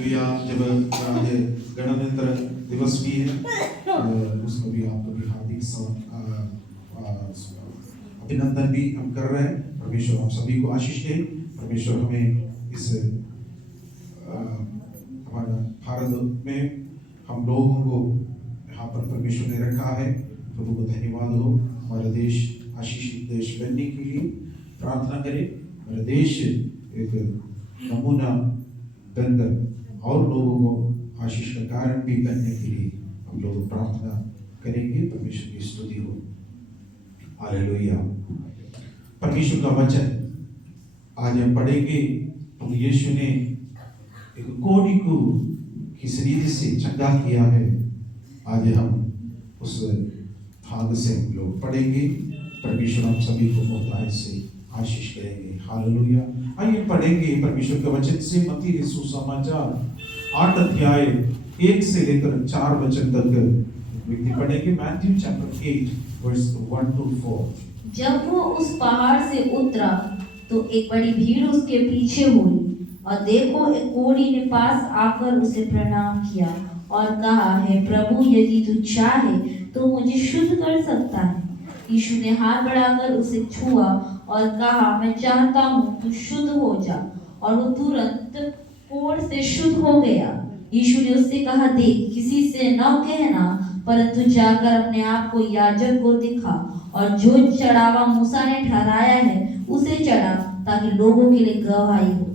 Hallelujah. जब आज गणतंत्र दिवस भी है, उसमें भी आपको भी हार्दिक अभिनंदन भी हम कर रहे हैं। परमेश्वर हम सभी को आशीष दे। परमेश्वर हमें इस हमारा भारत में हम लोगों को यहाँ पर परमेश्वर ने रखा है। प्रभु को धन्यवाद हो। हमारा देश आशीषित देश बनने के लिए प्रार्थना करें। हमारा देश एक नमूना बनकर और लोगों को आशीष का कारण भी करने के लिए हम लोग प्रार्थना करेंगे। परमेश्वर की स्तुति हो। हालेलुया। परमेश्वर का वचन आज हम पढ़ेंगे। प्रभु यीशु ने एक कोढ़ी को किस रीति से चंगा किया है, आज हम उस भाग से हम लोग पढ़ेंगे। परमेश्वर हम सभी को बहुत से आशीष करेंगे। हालेलुया। आइए पढ़ेंगे परमेश्वर के वचन से मत्ती के सुसमाचार 8 अध्याय 1 से लेकर 4 वचन तक व्यक्ति पढ़ेंगे। Matthew chapter 8 verse 1 to 4। जब वो उस पहाड़ से उतरा तो एक बड़ी भीड़ उसके पीछे हुई, और देखो एक कोढ़ी ने पास आकर उसे प्रणाम किया और कहा, हे प्रभु, यदि तू चाहे तो मुझे शुद्ध कर सकता है। यीशु ने हाथ बढ़ाकर उसे छुआ और कहा, मैं चाहता हूँ, तू शुद्ध हो जा। और वो तुरंत कोढ़ से शुद्ध हो गया। यीशु ने उससे कहा, देख, किसी से न कहना, परंतु जाकर अपने आप को याजक को दिखा, और जो चढ़ावा मूसा ने ठहराया है उसे चढ़ा, ताकि लोगों के लिए गवाही हो।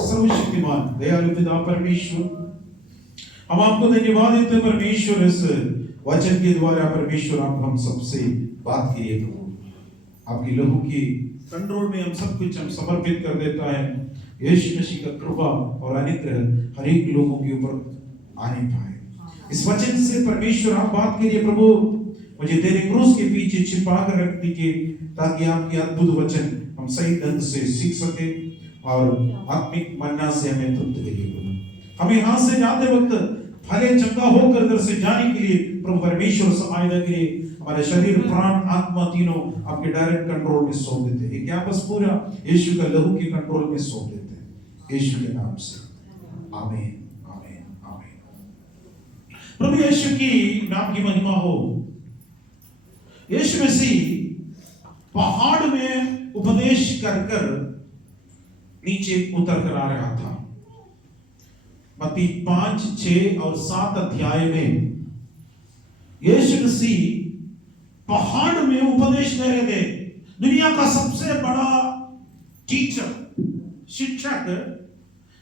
सर्वशक्तिमान दयालु पिता परमेश्वर, हम आपको धन्यवाद देते हैं परमेश्वर। इस वचन के द्वारा परमेश्वर आप हम सबसे बात कीजिए प्रभु। आपकी लहू की कंट्रोल में हम सब कुछ हम समर्पित कर देता है। यीशु मसीह का कृपा और अनुग्रह हर एक लोगों के ऊपर आने पाए। इस वचन से परमेश्वर आप बात कीजिए प्रभु। मुझे तेरे क्रूस के पीछे छिपा कर रख दीजिए, ताकि आपकी अद्भुत वचन हम सही ढंग से सीख सके और आत्मिक मन्ना से हमें तृप्त करिए प्रभु। हमें यहाँ से जाते वक्त भले चंगा होकर इधर से जाने के लिए प्रभु परमेश्वर सहायता के लिए हमारे शरीर, प्राण, आत्मा तीनों आपके डायरेक्ट कंट्रोल में सौंप देते हैं। क्या बस पूरा यीशु का लहू के कंट्रोल में सौंप देते हैं। यीशु के नाम से आमीन, आमीन, आमीन। प्रभु यीशु की नाम की महिमा हो। यीशु मसीह पहाड़ में उपदेश कर कर नीचे उतर कर आ रहा था। मत्ती 5, 6 और 7 अध्याय में यीशु मसीह पहाड़ में उपदेश दे रहे थे। दुनिया का सबसे बड़ा टीचर, शिक्षक,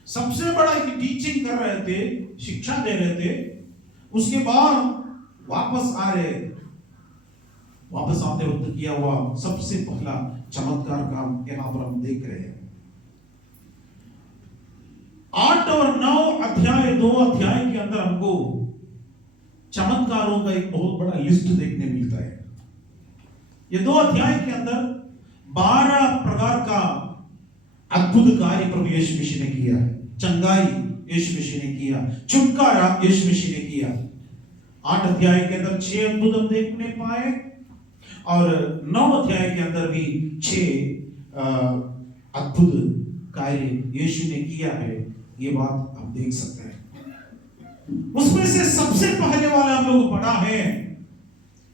सबसे बड़ा टीचिंग कर रहे थे, शिक्षा दे रहे थे। उसके बाद वापस आ रहे, वापस आते वक्त किया हुआ सबसे पहला चमत्कार काम यहां पर हम देख रहे हैं। 8 और 9 अध्याय, 2 अध्याय के अंदर हमको चमत्कारों का एक बहुत बड़ा लिस्ट देखने मिलता है। ये 2 अध्याय के अंदर 12 प्रकार का अद्भुत कार्य प्रभु यीशु मसीह ने किया है। चंगाई यीशु मसीह ने किया, छुटकारा यीशु मसीह ने किया। 8 अध्याय के अंदर 6 अद्भुत हम देखने पाए, और 9 अध्याय के अंदर भी 6 अद्भुत कार्य यीशु ने किया है। ये बात हम देख सकते हैं। उसमें से सबसे पहले वाला हम लोग पढ़ा है,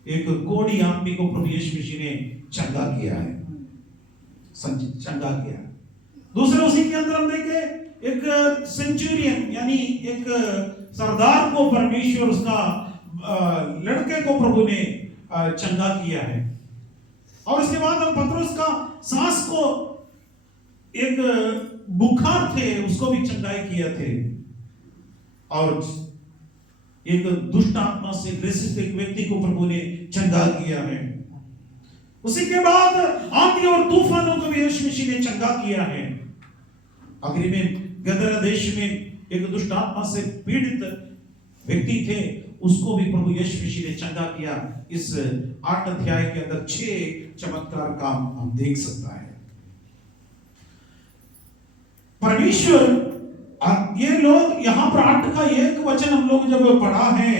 एक कोढ़ी आदमी को प्रभु यीशु मसीह ने चंगा किया है, चंगा किया। दूसरे उसी के अंदर हम देखे एक सेंचुरियन यानी एक सरदार को परमेश्वर उसका लड़के को प्रभु ने चंगा किया है। और इसके बाद हम पतरस का सास को एक बुखार थे उसको भी चंगाई किया थे, और एक दुष्ट आत्मा से ग्रसित एक व्यक्ति को प्रभु ने चंगा किया है। उसी के बाद आंधी और तूफानों को भी यीशु मसीह ने चंगा किया है। आखिरी में गदरा देश में एक दुष्ट आत्मा से पीड़ित व्यक्ति थे, उसको भी प्रभु यीशु मसीह ने चंगा किया। इस 8 अध्याय के अंदर 6 चमत्कार काम हम देख सकता है। परमेश्वर, ये लोग यहाँ पर 8 का 1 वचन हम लोग जब पढ़ा है,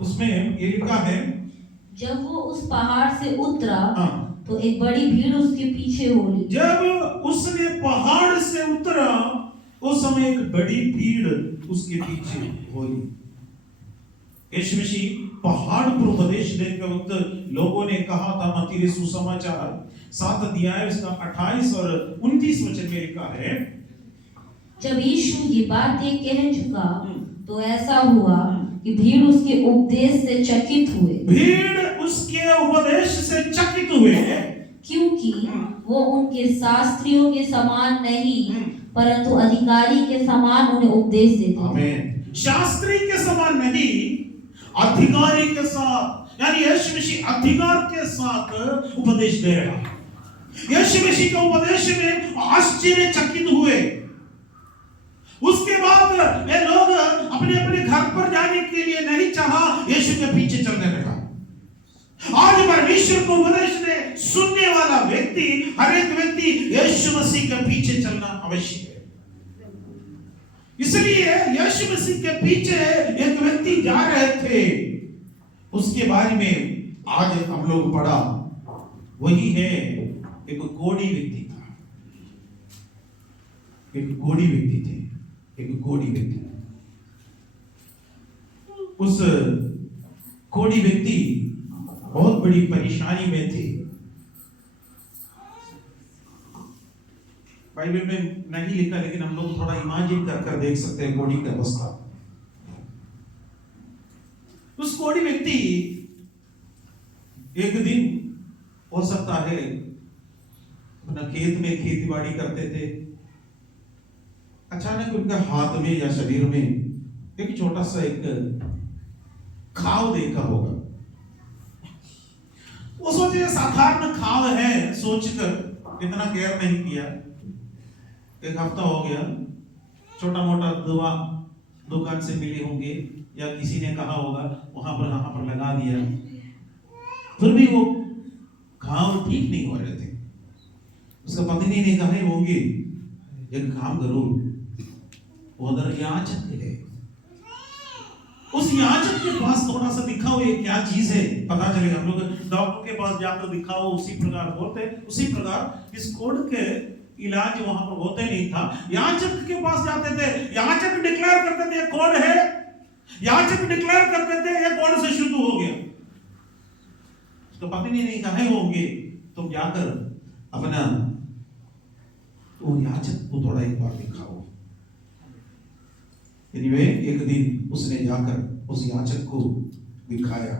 उसमें ये लिखा है, जब वो उस पहाड़ से उतरा तो एक बड़ी भीड़ उसके पीछे हो ली। जब उसने पहाड़ से उतरा उस समय एक बड़ी भीड़ उसके पीछे हुई। यीशु मसीह पहाड़ पर उपदेश देते वक्त लोगों ने कहा था, मत्ती सुसमाचार 7 अध्याय उसका 28 और 29 वचन में लिखा है, जब यीशु ये बातें कह चुका तो ऐसा हुआ कि भीड़ उसके उपदेश से चकित हुए। भीड़ उसके उपदेश से चकित हुए, क्योंकि वो उनके शास्त्रियों के समान नहीं परंतु अधिकारी के समान उन्हें उपदेश देते। आमीन। शास्त्री के समान नहीं, अधिकारी के साथ, यानी यीशु मसीह अधिकार के साथ उपदेश दे रहा है। यीशु मसीह के उपदेश में आश्चर्यचकित हुए। उसके बाद ये लोग अपने अपने घर पर जाने के लिए नहीं चाहा, यीशु के पीछे चलने लगा। आज परमेश्वर को उपदेश दे सुनने वाला व्यक्ति, हर एक व्यक्ति यीशु मसीह के पीछे चलना आवश्यक है। इसलिए यीशु मसीह के पीछे एक व्यक्ति जा रहे थे, उसके बारे में आज हम लोग पढ़ा, वही है एक कोढ़ी व्यक्ति था। एक कोढ़ी व्यक्ति थे, एक कोढ़ी व्यक्ति। उस कोढ़ी व्यक्ति बहुत बड़ी परेशानी में थे। बाइबल में नहीं लिखा, लेकिन हम लोग थोड़ा इमेजिन कर देख सकते हैं कोढ़ी की अवस्था। उस कोढ़ी व्यक्ति एक दिन, हो सकता है अपना खेत में खेती बाड़ी करते थे, अचानक उनका हाथ में या शरीर में एक छोटा सा एक घाव देखा होगा। वो सोचे साधारण घाव है, सोचकर इतना केयर नहीं किया। एक हफ्ता हो गया, छोटा मोटा दवा दुकान से मिले होंगे या किसी ने कहा होगा, वहां पर लगा दिया, फिर भी वो घाव ठीक नहीं हो रहे थे। उसका पत्नी ने कहा होंगे एक काम करो, उधर याचक है, उस याचक के पास थोड़ा सा दिखाओ ये क्या चीज है, पता चलेगा। हम लोग डॉक्टर के पास जाकर दिखाओ, उसी प्रकार बोलते, उसी प्रकार इस कोढ़ के इलाज वहां पर होते नहीं था। याचक के पास जाते थे, याचक डिक्लेयर करते थे ये कोढ़ है, याचक डिक्लेयर करते थे ये कोढ़ से शुद्ध हो गया। तो पत्नी ने कहा होंगे तुम जाकर अपना वो याचक को थोड़ा एक बार दिखाओ। एनीवे एक दिन उसने जाकर उस याचक को दिखाया।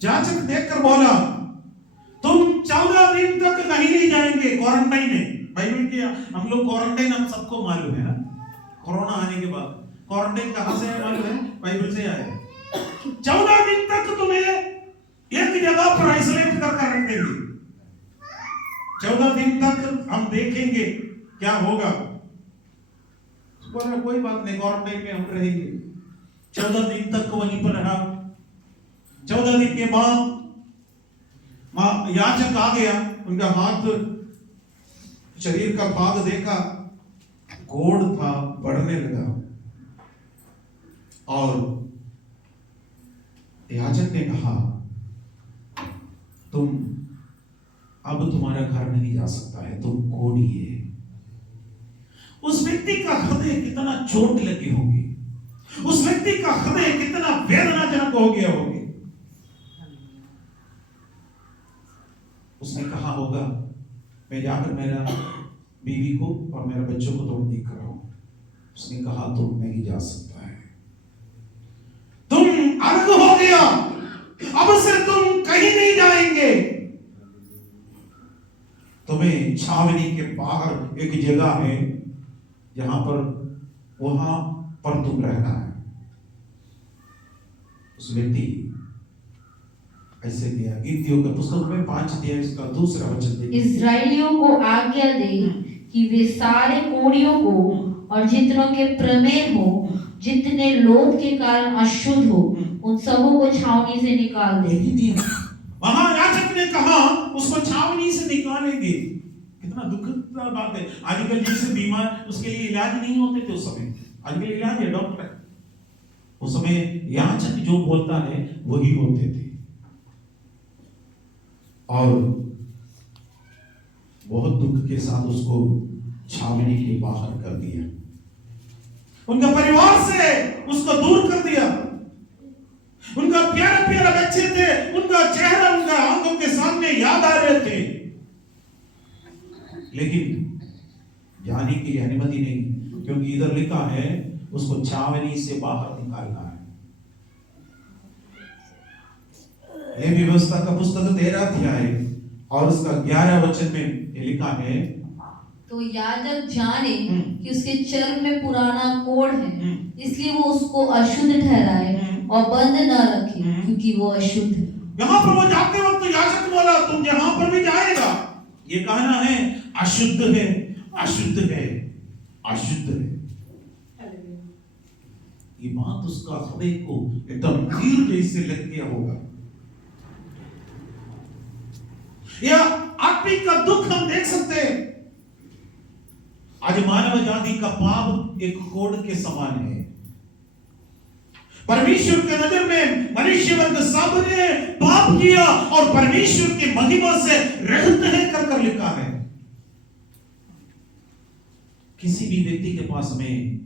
याचक देखकर बोला, तुम 14 दिन तक कहीं नहीं जाएंगे, क्वारंटाइन है। बाइबल के हम लोग क्वारंटाइन, हम सबको मालूम है ना, कोरोना आने के बाद क्वारंटाइन कहां से है मालूम है? बाइबल से आया है। 14 दिन तक तुम्हें एक जगह पर आइसोलेट कर रख देंगे। 14 दिन तक हम देखेंगे क्या होगा। बोला कोई बात नहीं, क्वारंटाइन में हम रहेंगे। 14 दिन तक वहीं पर रहा। 14 दिन के बाद याचक आ गया, उनका हाथ शरीर का भाग देखा, कोढ़ था, बढ़ने लगा। और याचक ने कहा, तुम अब तुम्हारा घर नहीं जा सकता है, तुम कोढ़ी है। उस व्यक्ति का हृदय कितना चोट लगी होगी, उस व्यक्ति का हृदय कितना वेदनाजनक हो गया होगा। उसने कहा होगा, मैं जाकर मेरा बीवी को और मेरे बच्चों को तो देख कर आऊं। उसने कहा तुम नहीं जा सकता है, तुम अलग हो गया, अब से तुम कहीं नहीं जाएंगे। तुम्हें छावनी के बाहर एक जगह है जहां पर, वहां पर तुम रहना है। उस व्यक्ति ऐसे किया। गिनतियों के पुस्तक में 5 अध्याय इसका 2 वचन देखिए। इस्राएलियों को आज्ञा दे कि वे सारे कोढ़ियों को और जितनों के प्रमेह हो, जितने लोभ के कारण अशुद्ध हो, उन सबों को छावनी से निकाल दे। वहां याचक ने कहा उसको छावनी से निकालेंगे। कितना दुखद बात है। आजकल जिससे बीमार, उसके लिए इलाज नहीं होते थे उस समय, आजकल इलाज है डॉक्टर। उस समय याचक जो बोलता है वही होते थे। और बहुत दुख के साथ उसको छावनी के बाहर कर दिया, उनका परिवार से उसको दूर कर दिया। उनका प्यारा प्यारा बच्चे थे, उनका चेहरा उनका आंखों के सामने याद आ रहे थे, लेकिन जाने के लिए अनुमति नहीं, क्योंकि इधर लिखा है उसको छावनी से बाहर निकालना है। ये व्यवस्था का पुस्तक 13 अध्याय और उसका 11 वचन में ये लिखा है, तो याजक जाने कि उसके चर्म में पुराना कोढ़ है, इसलिए वो उसको अशुद्ध ठहराए और बंद न रखे, क्योंकि वो अशुद्ध है। यहाँ पर वो जाते वक्त याजक बोला तुम जहां पर भी जाएगा ये कहना है अशुद्ध है, अशुद्ध है, अशुद्ध है। ये बात उसका हृदय को एकदम तीर जैसे लग गया होगा। या आत्मिक का दुख हम देख सकते हैं। आज मानव जाति का पाप एक कोढ़ के समान है। परमेश्वर के नजर में मनुष्य वर्ग सबने पाप किया और परमेश्वर की महिमा से रहित है कर लिखा है। किसी भी व्यक्ति के पास में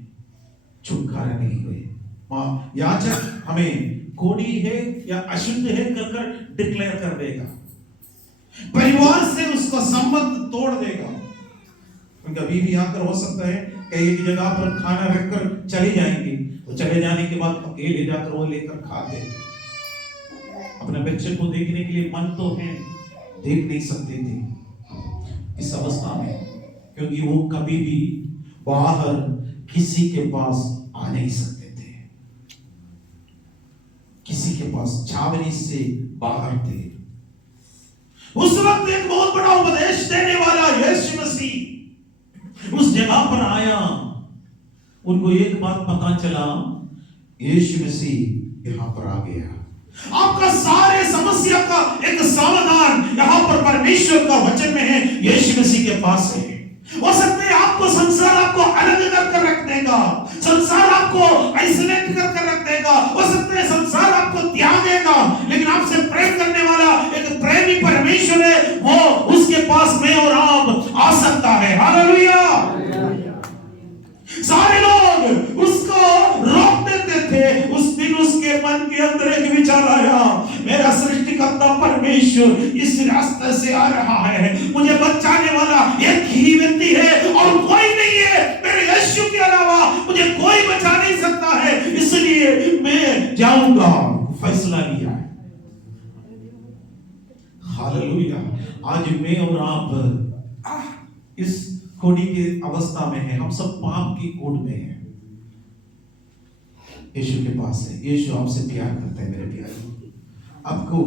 छुटकारा नहीं हुए। याजक हमें कोढ़ी है या अशुद्ध है कर डिक्लेयर कर देगा, परिवार से उसका संबंध तोड़ देगा। कभी भी आकर हो सकता है कहीं की जगह पर खाना रखकर चले जाएंगे, तो चले जाने के बाद ये ले जाकर वो लेकर खाते हैं। अपने बच्चे को देखने के लिए मन तो है, देख नहीं सकते थे इस अवस्था में, क्योंकि वो कभी भी बाहर किसी के पास आ नहीं सकते थे, किसी के पास छावनी से बाहर थे। उस वक्त एक बहुत बड़ा उपदेश देने वाला यीशु मसीह उस जगह पर आया। उनको एक बात पता चला, यीशु मसीह यहां पर आ गया। आपका सारे समस्या का एक समाधान यहां पर परमेश्वर का वचन में है, यीशु मसीह के पास है। हो सकता है आपको संसार आपको अलग कर रख देगा, संसार आपको आइसोलेट कर रख देगा, हो सकता है संसार आपको त्याग देगा, लेकिन आपसे प्रेम करने वाला एक प्रेमी परमेश्वर है, वो उसके पास में और आप आ सकता है। हालेलुया। सारे लोग उसको रोक देते थे। उस दिन उसके मन के अंदर एक विचार आया, मेरा सृष्टिकर्ता परमेश्वर इस रास्ते से आ रहा है, मुझे बचाने वाला एक ही व्यक्ति है और कोई नहीं है, मेरे यीशु के अलावा मुझे कोई बचा नहीं सकता है, इसलिए मैं जाऊंगा। फैसला लिया है। हालेलुया। आज मैं और आप इस कोढ़ी की अवस्था में है, हम सब पाप की कोढ़ में हैं। यीशु के पास है, यीशु आपसे प्यार करता है मेरे प्यारे, आपको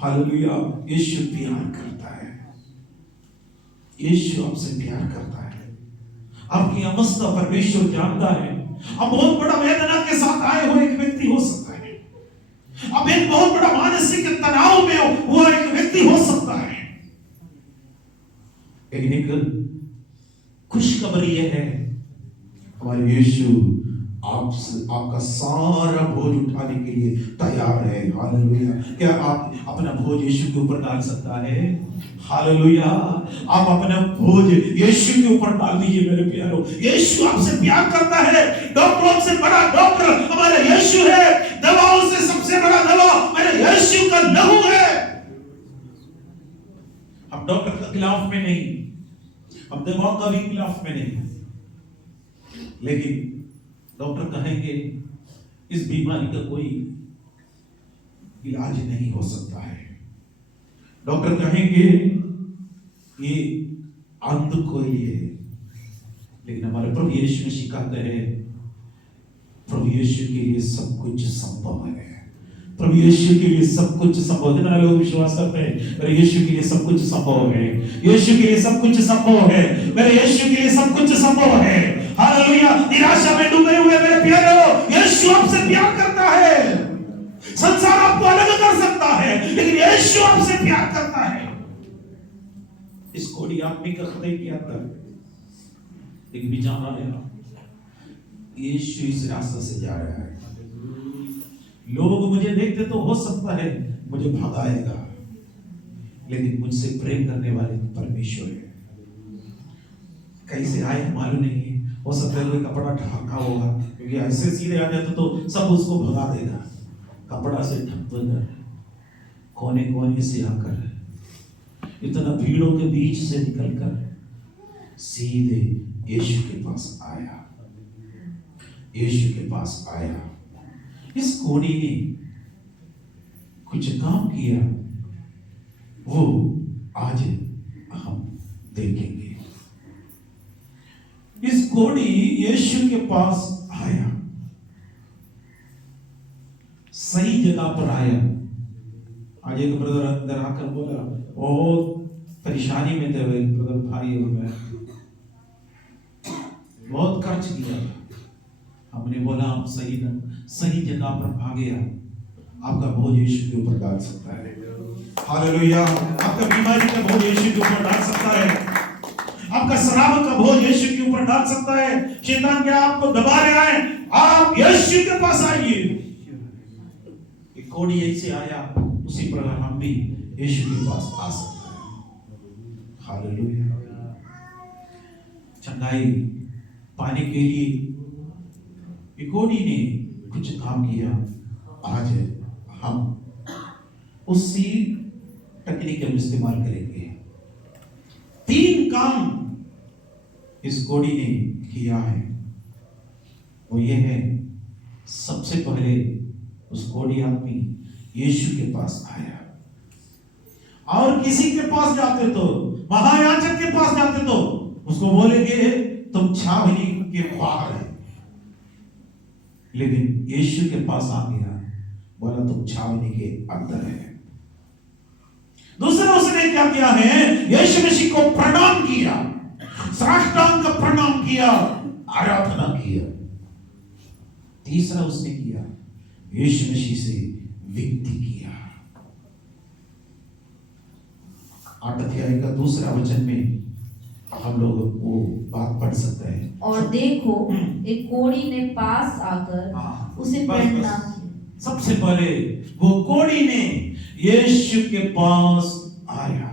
हालेलुया यीशु प्यार करता है, यीशु आपसे प्यार करता है। आपकी अवस्था परमेश्वर जानता है। अब बहुत बड़ा वेदना के साथ आए हुए एक व्यक्ति हो सकता है, अब एक बहुत बड़ा मानसिक तनाव में हुआ एक व्यक्ति हो सकता है, लेकिन एक खुशखबरी यह है, हमारे यीशु आपका सारा बोझ उठाने के लिए तैयार है। हालेलुया। क्या आप अपना बोझ यीशु के ऊपर डाल सकता है? हालेलुया। आप अपना बोझ यीशु के ऊपर डाल दीजिए मेरे प्यारो। यीशु आपसे प्यार करता है। डॉक्टरों से बड़ा डॉक्टर हमारा यीशु है, दवाओं से सबसे बड़ा दवा मेरे यीशु का लहू है। हम डॉक्टर के खिलाफ में नहीं, हम दवाओं का भी खिलाफ में नहीं, लेकिन डॉक्टर कहेंगे इस बीमारी का कोई इलाज नहीं हो सकता है। डॉक्टर कहेंगे ये अंध कोई है, लेकिन हमारे प्रभु यीशु मसीह कहते हैं प्रभु यीशु के लिए सब कुछ संभव है। प्रभु यीशु के लिए सब कुछ संभव है। जितना लोग विश्वास करते हैं मेरे यीशु के लिए सब कुछ संभव है, यीशु के लिए सब कुछ संभव है, मेरे यीशु के लिए सब कुछ संभव है। हालेलुया। निराशा में डूबे हुए मेरे प्यारो, यीशु आपसे प्यार करता है। संसार आपको अलग कर सकता है, लेकिन यीशु आपसे प्यार करता है। इस कोढ़ी आदमी का हृदय के अंदर एक विचार आया, यीशु इस रास्ते से जा रहा है, लोग मुझे देखते तो हो सकता है मुझे भगाएगा, लेकिन मुझसे प्रेम करने वाले परमेश्वर है। कैसे आए मालूम नहीं है, हो सकता है कोई कपड़ा ढाका होगा, क्योंकि ऐसे सीधे आ जाते तो सब उसको भगा देगा। कपड़ा से ढक कर कोने कोने से आकर इतना भीड़ों के बीच से निकलकर सीधे यीशु के पास आया, यीशु के पास आया। इस कोढ़ी ने कुछ काम किया, वो आज हम देखेंगे। इस कोढ़ी यीशु के पास आया, सही जगह पर आया। आज एक ब्रदर अंदर आकर बोला, बहुत परेशानी में थे ब्रदर भाई, और मैं बहुत खर्च किया। हमने बोला आप सही जगह पर आ गया, आपका बोझ यीशु के ऊपर डाल सकता है। हालेलुया। आपका बीमारी का बोझ यीशु के ऊपर डाल सकता है, आपका शराब का बोझ यीशु के ऊपर डाल सकता है। शैतान क्या आपको दबा रहा है, आप यीशु के पास आइए। एक कोढ़ी ऐसे आया, उसी प्रकार हम भी यीशु के पास आ सकते हैं। हालेलुया। चंगाई पाने के लिए कोढ़ी ने कुछ काम किया, आज हम उसी टेक्निक हम इस्तेमाल करेंगे। 3 काम इस कोढ़ी ने किया है, वो ये है, सबसे पहले उस कोढ़ी आदमी यीशु के पास आया, और किसी के पास जाते तो, महायाजक के पास जाते तो उसको बोलेंगे तुम छावनी के बाहर है, लेकिन यीशु के पास आ गया, बोला तुम छावनी के अंदर है। दूसरा उसने क्या किया है, यीशु मसीह को प्रणाम किया, साष्टांग का प्रणाम किया, आराधना किया। तीसरा उसने किया, यीशु मसीह से विनती किया। 8 अध्याय का दूसरा वचन में हम लोग वो बात पढ़ सकते हैं। और देखो एक कोढ़ी ने पास आकर उसे प्रणाम किया। सबसे पहले वो कोढ़ी ने यीशु के पास आया।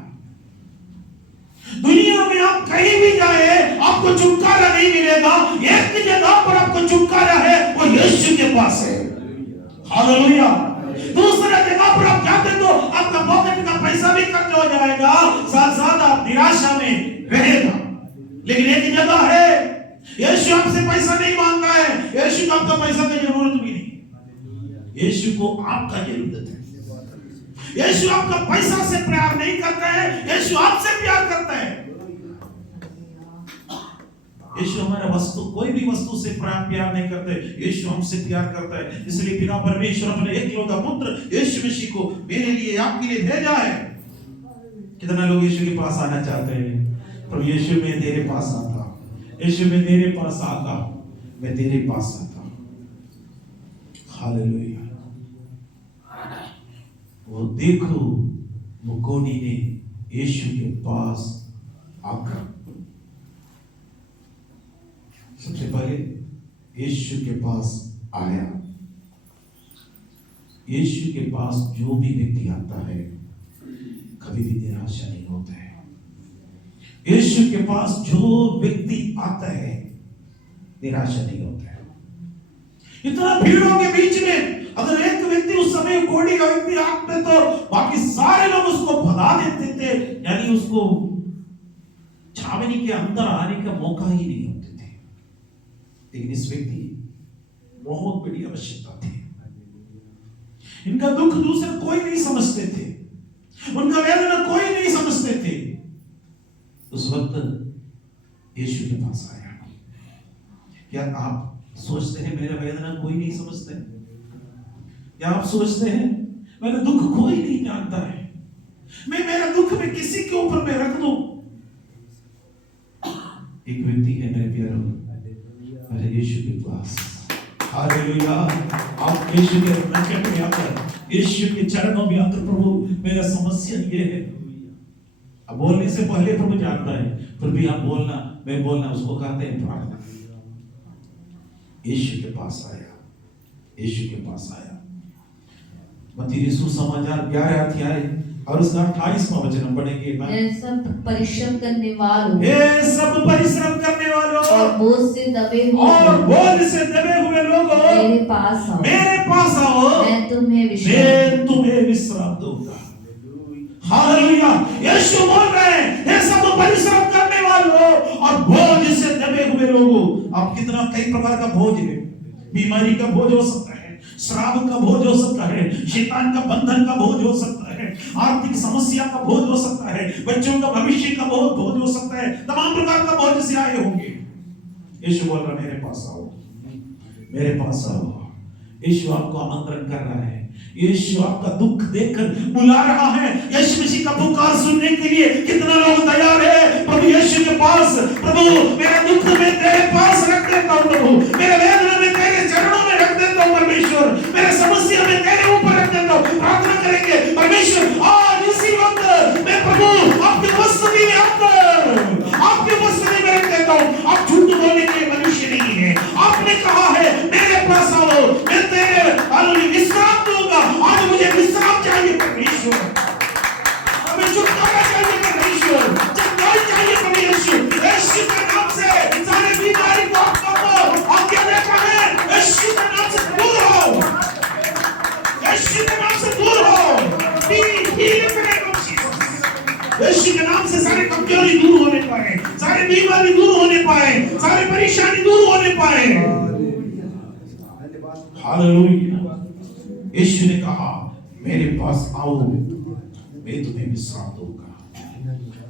दुनिया में आप कहीं भी जाए, आपको छुटकारा नहीं मिलेगा, एक जगह पर आपको छुटकारा है, वो यीशु के पास है। हालेलुया। दूसरा जगह पर आप जाते तो आपका पॉकेट का पैसा भी खर्च हो जाएगा, साथ साथ आप निराशा में रहेगा। लेकिन एक जगह है, यीशु आपसे पैसा नहीं मांगता है, यीशु को आपका पैसा की जरूरत भी नहीं, यीशु को आपका जरूरत है। यीशु आपका पैसा से प्यार नहीं करता है, यीशु आपसे प्यार करता है। यीशु हमारा वस्तु, कोई भी वस्तु से प्यार नहीं करते, यीशु हमसे प्यार करता है। इसलिए पिता परमेश्वर अपने एकलौता पुत्र यीशु मसीह को मेरे लिए, आपके लिए भेजा है। कितना लोग यीशु के पास आना चाहते हैं? प्रभु यीशु मैं तेरे पास आता, यीशु मैं तेरे पास आता, मैं तेरे पास आता। हालेलुया। वो देखो, वो कोढ़ी ने यीशु के पास आकर सबसे पहले यीशु के पास आया। यीशु के पास जो भी व्यक्ति आता है कभी भी निराशा नहीं होता है। यीशु के पास जो व्यक्ति आता है निराशा नहीं होता है। इतना भीड़ों के बीच में अगर एक व्यक्ति उस समय कोढ़ी का व्यक्ति आते तो बाकी सारे लोग उसको भगा देते थे, यानी उसको छावनी के अंदर आने का मौका ही नहीं होते थे। लेकिन इस व्यक्ति बहुत बड़ी आवश्यकता थी। इनका दुख दूसरे कोई नहीं समझते थे, उनका वेदना कोई नहीं समझते थे। उस वक्त यीशु के पास आया। क्या आप सोचते हैं मेरा वेदना कोई नहीं समझता है? क्या आप सोचते हैं मेरा दुख कोई नहीं जानता है? मैं मेरा दुख में किसी के ऊपर मैं रख दूं? एक व्यक्ति है मेरे प्यारों, मेरे यीशु के पास। हालेलुया। आप यीशु के निकट में आकर, यीशु के चरणों में आकर, प्रभु मेरा समस्या ये है। अब बोलने से पहले प्रभु जानता है, फिर भी आप बोलना, मैं बोलना, उसको कहते हैं प्रार्थना। यीशु के पास आया, यीशु के पास आया। मत्ती रसूल समाचार 11 अध्याय और उसका 28वां वचन हम पढ़ेंगे। ये सब परिश्रम करने वालों ये सब परिश्रम करने वालों और बोझ से दबे हुए और बोझ से दबे हुए लोगों, मेरे पास आओ, मेरे पास आओ, मैं तुम्हें विश्राम दूंगा। हालेलुया। यीशु बोल रहे हैं, ये सब परिश्रम करने वालों और बोझ से दबे हुए लोगों। आप कितना कई प्रकार का बोझ है। बीमारी का बोझ हो सकता है, श्राप का बोझ हो सकता है, शैतान का बंधन का बोझ हो सकता है, आर्थिक समस्या का बोझ हो सकता है, बच्चों का भविष्य का बोझ हो सकता है, तमाम प्रकार का बोझ से आए होंगे। यीशु बोल रहा है, मेरे पास आओ, मेरे पास आओ। यीशु आपको आमंत्रण कर रहा है। यीशु आपका दुख देखकर बुला रहा है। यीशु मसीह का पुकार सुनने के लिए कितना लोग तैयार है प्रभु यीशु के पास। प्रभु मेरा दुख मैं तेरे पास रख देता हूं, प्रभु मेरे वेदना में तेरे चरणों में रख देता हूं परमेश्वर, मेरे समस्या में तेरे ऊपर रख देता हूं। प्रार्थना करेंगे, परमेश्वर आज इसी वक्त मैं प्रभु आपकी उपस्थिति में आकर आपकी उपस्थिति में रख देता हूं। आप झूठ बोलने के मनुष्य नहीं है। आपने कहा है मेरे पास आओ, मैं तेरे विश्राम दूंगा। आज मुझे विश्राम चाहिए परमेश्वर, हमें छुटकारा चाहिए परमेश्वर, चंगाई चाहिए परमेश्वर। यीशु के नाम से सारे बीमारी को आपको आज्ञा देता है, यीशु के नाम से दूर हो, यीशु के नाम से दूर हो। यीशु के नाम से सारे कमजोरी दूर होने पाए, सारे बीमारी दूर होने पाए, सारे परेशानी दूर होने पाए। हालेलुया। यीशु ने कहा मेरे पास आओ, मैं तुम्हें विश्राम दूंगा।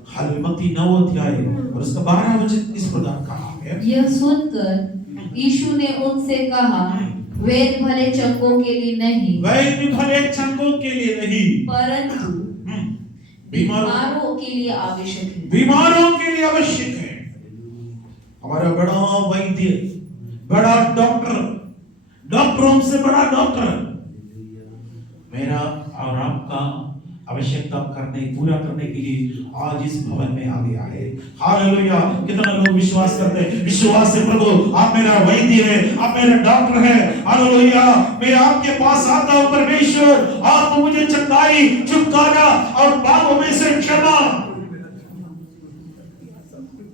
हालेलुया। मत्ती 9 अध्याय और उसका 12 वचन इस प्रकार कहा है। यह सुनकर यीशु ने उनसे कहा, वेद भले चंगों के लिए नहीं, वैद्य भले चंगों के लिए नहीं, परंतु बीमारों के लिए आवश्यक है। बीमारों के लिए आवश्यक है। हमारा बड़ा वैद्य, बड़ा डॉक्टर, डॉक्टरों से बड़ा डॉक्टर मेरा और आपका आवश्यकता पूरा करने के लिए आज इस भवन में आ गया है। हालेलुया। कितना लोग विश्वास करते हैं? विश्वास से प्रभु आप मेरा वैद्य है, आप मेरा डॉक्टर है। हालेलुया। मैं आपके पास आता हूं परमेश्वर, आप मुझे चंगाई, छुटकारा और पापों में से क्षमा।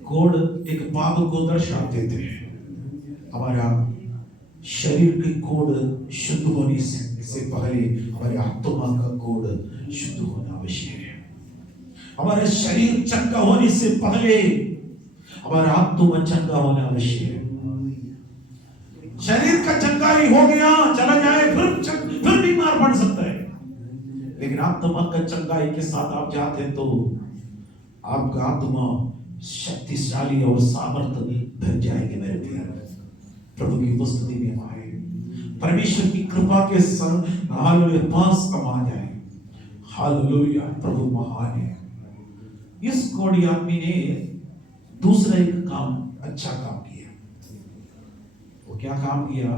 कोड एक पाप को दर्शाते थे। हमारा शरीर के कोड शुद्ध होने से पहले हमारे आत्मा का कोड शुद्ध होना आवश्यक है। हमारा शरीर चंगा होने से पहले हमारा आत्मा चंगा होना आवश्यक है। शरीर का चंगाई हो गया, चला जाए, फिर बीमार पड़ सकता है, लेकिन आत्मा का चंगाई के साथ आप जाते हैं तो आपका आत्मा शक्तिशाली और सामर्थ्य भर जाएंगे। मेरे प्यारे प्रभु की उपस्थिति में आए, परमेश्वर की कृपा के संग हालेलुया पास कमा जाए। हालेलुया। प्रभु महान है। इस कोढ़ी आदमी ने दूसरा एक काम, अच्छा काम किया। वो क्या काम किया?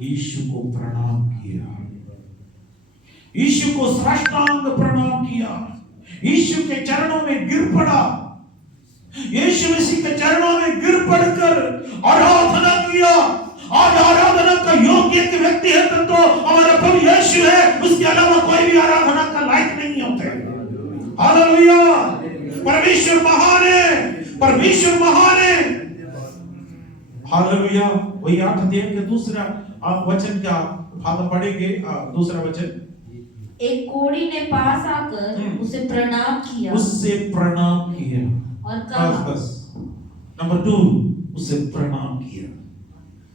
यीशु को प्रणाम किया, यीशु को साष्टांग प्रणाम किया, यीशु के चरणों में गिर पड़ा, यीशु मसीह के चरणों में गिर पड़कर आराधना किया। आज आराधना का योग्य एक व्यक्ति है तो हमारा प्रभु यीशु है, उसके अलावा कोई भी आराधना का लायक नहीं होते। हालेलुया। परमेश्वर महान है, परमेश्वर महान है। हालेलुया। वही 8 अध्याय के दूसरा वचन का भाग पढ़ेंगे। दूसरा वचन, एक कोढ़ी ने पास आकर उसे प्रणाम किया, उससे प्रणाम किया और कहा, बस नंबर 2, उसे प्रणाम किया,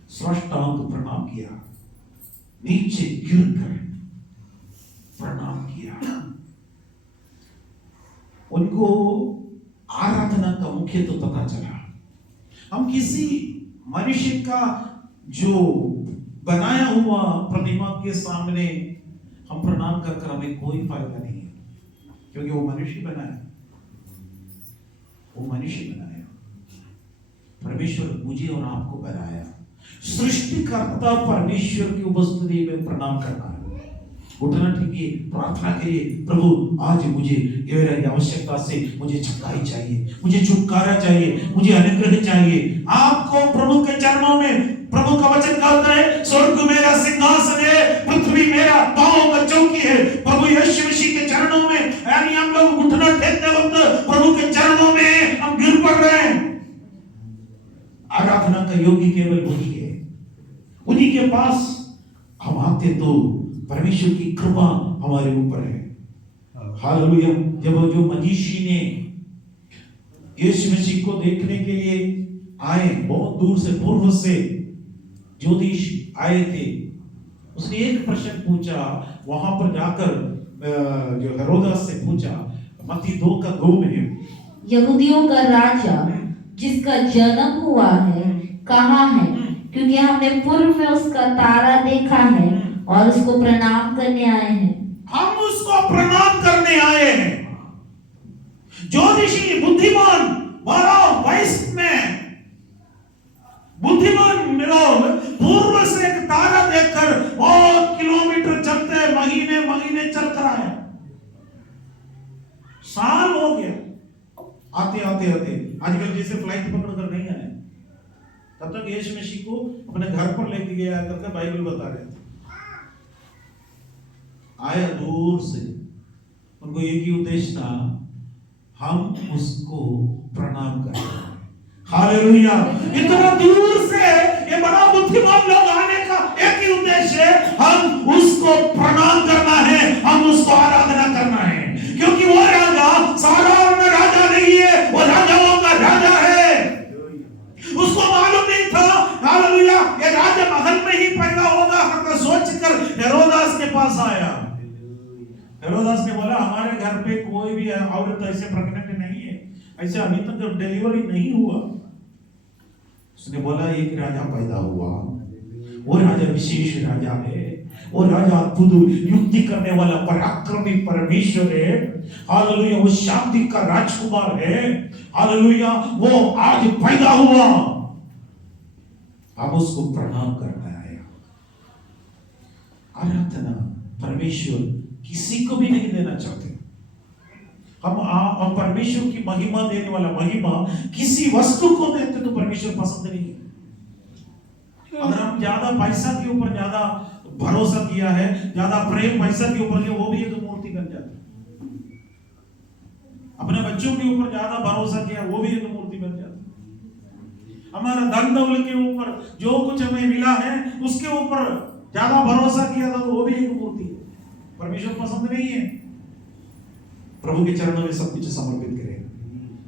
साष्टांग प्रणाम किया, नीचे गिरकर प्रणाम किया। उनको आराधना का मुख्य तो पता चला। हम किसी मनुष्य का जो बनाया हुआ प्रतिमा के सामने हम प्रणाम कर हमें कोई फायदा नहीं है, क्योंकि वो मनुष्य बनाया, वो मनुष्य बनाया। परमेश्वर मुझे और आपको बनाया। सृष्टिकर्ता परमेश्वर की उपस्थिति में प्रणाम करना है। उठना ठीक है, प्रार्थना करिए, प्रभु आज मुझे ये आवश्यकता से मुझे चंगाई चाहिए, मुझे छुटकारा चाहिए, मुझे अनुग्रह चाहिए। आपको प्रभु के चरणों में, प्रभु का वचन कहता है, स्वर्ग मेरा सिंहासन है, पृथ्वी मेरा पांव का चौकी है। प्रभु यीशु मसीह के चरणों में यानी उन्हीं के पास हम आते तो परमेश्वर की कृपा हमारे ऊपर है। हालेलुया। जब जो मजीशी ने यीशु मसीह को देखने के लिए आए, बहुत दूर से, पूर्व से ज्योतिष आए थे, उसने एक प्रश्न पूछा, वहां पर जाकर जो हेरोदेस से पूछा, मत्ती 2:2 में, यहूदियों का राजा जिसका जन्म हुआ है कहाँ है, क्योंकि हमने पूर्व में उसका तारा देखा है और उसको प्रणाम करने आए हैं। हम उसको प्रणाम करने आए हैं। ज्योतिषी बुद्धिमान वालों, वयस्क में बुद्धिमान लोग पूर्व से एक तारा देखकर बहुत किलोमीटर चलते, महीने महीने चल कर आए, साल हो गया आते आते आते। आजकल जैसे फ्लाइट पकड़ कर नहीं आए, तब तक यीशु मसीह को अपने घर पर लेके गया करके बाइबल बता रहे थे। आया दूर से, उनको एक ही उद्देश्य था, हम उसको प्रणाम करें। हालेलुया। इतना दूर से ये बड़ा बुद्धिमान लोग आने का एक ही उद्देश्य है, हम उसको प्रणाम करना है, हम उसको आराधना करना है, क्योंकि वो राजा साधारण राजा नहीं है, वो राजाओं का राजा है। उसको मालूम नहीं था, हालेलुया, ये राजा महल में ही पैदा होगा, हमने सोचकर हेरोदेस के पास आया। हेरोदेस ने बोला, हमारे घर पे कोई भी औरत ऐसे प्रेग्नेंट नहीं है, ऐसे अभी तक डिलीवरी नहीं हुआ। उसने बोला, एक राजा पैदा हुआ, वो राजा विशेष राजा है, वो राजा अद्भुत युक्ति करने वाला पराक्रमी परमेश्वर है। हालेलुया, वो शांति का राजकुमार है। हालेलुया, वो आज पैदा हुआ, हम उसको प्रणाम करना है। आराधना परमेश्वर किसी को भी नहीं देना चाहते। हम परमेश्वर की महिमा देने वाला, महिमा किसी वस्तु को देते तो परमेश्वर पसंद नहीं है। अगर हम ज्यादा पैसा के ऊपर ज्यादा भरोसा किया है, ज्यादा प्रेम पैसा के ऊपर, वो भी एक मूर्ति बन जाती है। अपने बच्चों के ऊपर ज्यादा भरोसा किया, वो भी एक मूर्ति बन जाती है। हमारा धन दौलत के ऊपर, जो कुछ हमें मिला है उसके ऊपर ज्यादा भरोसा किया था, तो वो भी एक मूर्ति है। परमेश्वर पसंद नहीं है। प्रभु के चरणों में सब कुछ समर्पित करें,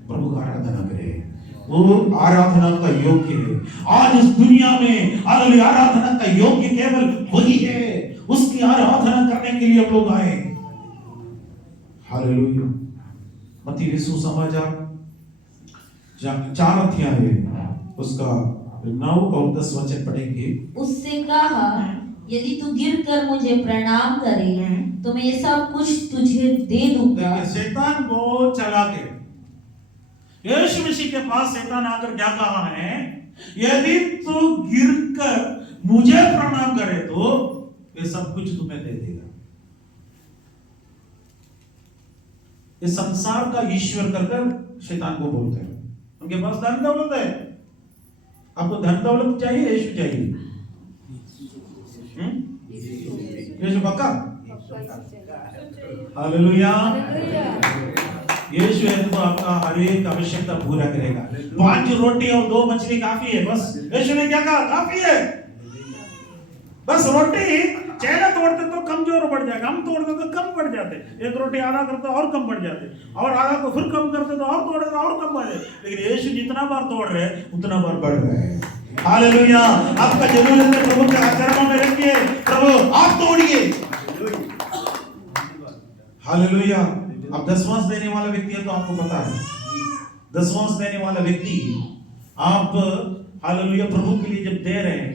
प्रभु का आराधना करें, वो आराधना का योग्य है। आज इस दुनिया में आराधना का योग्य केवल वही है, उसकी आराधना करने के लिए हम लोग आए। हालेलुया। मत्ती सुसमाचार 4 अध्याय उसका 9 और 10 वचन पढ़ेंगे। उससे कहा, यदि तू गिरकर मुझे प्रणाम करे तो मैं ये सब कुछ तुझे दे दूंगा। शैतान बहुत चालाक है। यीशु मसीह के पास शैतान आकर क्या कहा है, यदि तू गिरकर मुझे प्रणाम करे तो ये सब कुछ तुम्हें दे देगा। ये संसार का ईश्वर कर शैतान को बोलते हैं। उनके पास धन दौलत है। आपको धन दौलत चाहिए, यीशु चाहिए? यीशु पक्का? हालेलुया। यीशु है तो आपका हर एक आवश्यकता पूरा करेगा। 5 रोटी और 2 मछली काफी है, बस। यीशु ने क्या कहा? काफी है, बस। रोटी चेहरा तोड़ते तो कमजोर बढ़ जाएगा, हम तोड़ते तो कम बढ़ जाते। एक रोटी आधा करते और कम बढ़ जाते, और आधा को फिर कम करते तो और तोड़ते और कम बढ़ जाते। लेकिन यीशु जितना बार तोड़ रहे उतना बार बढ़ रहे हैं। हालेलुया। आपका जरूरत है प्रभु के चरणों में रखिए, प्रभु आप तोड़िए। हालेलुया। अब दशवांश देने वाला व्यक्ति है तो आपको पता है, दशवांश देने वाला व्यक्ति आप हालेलुया प्रभु के लिए जब दे रहे हैं,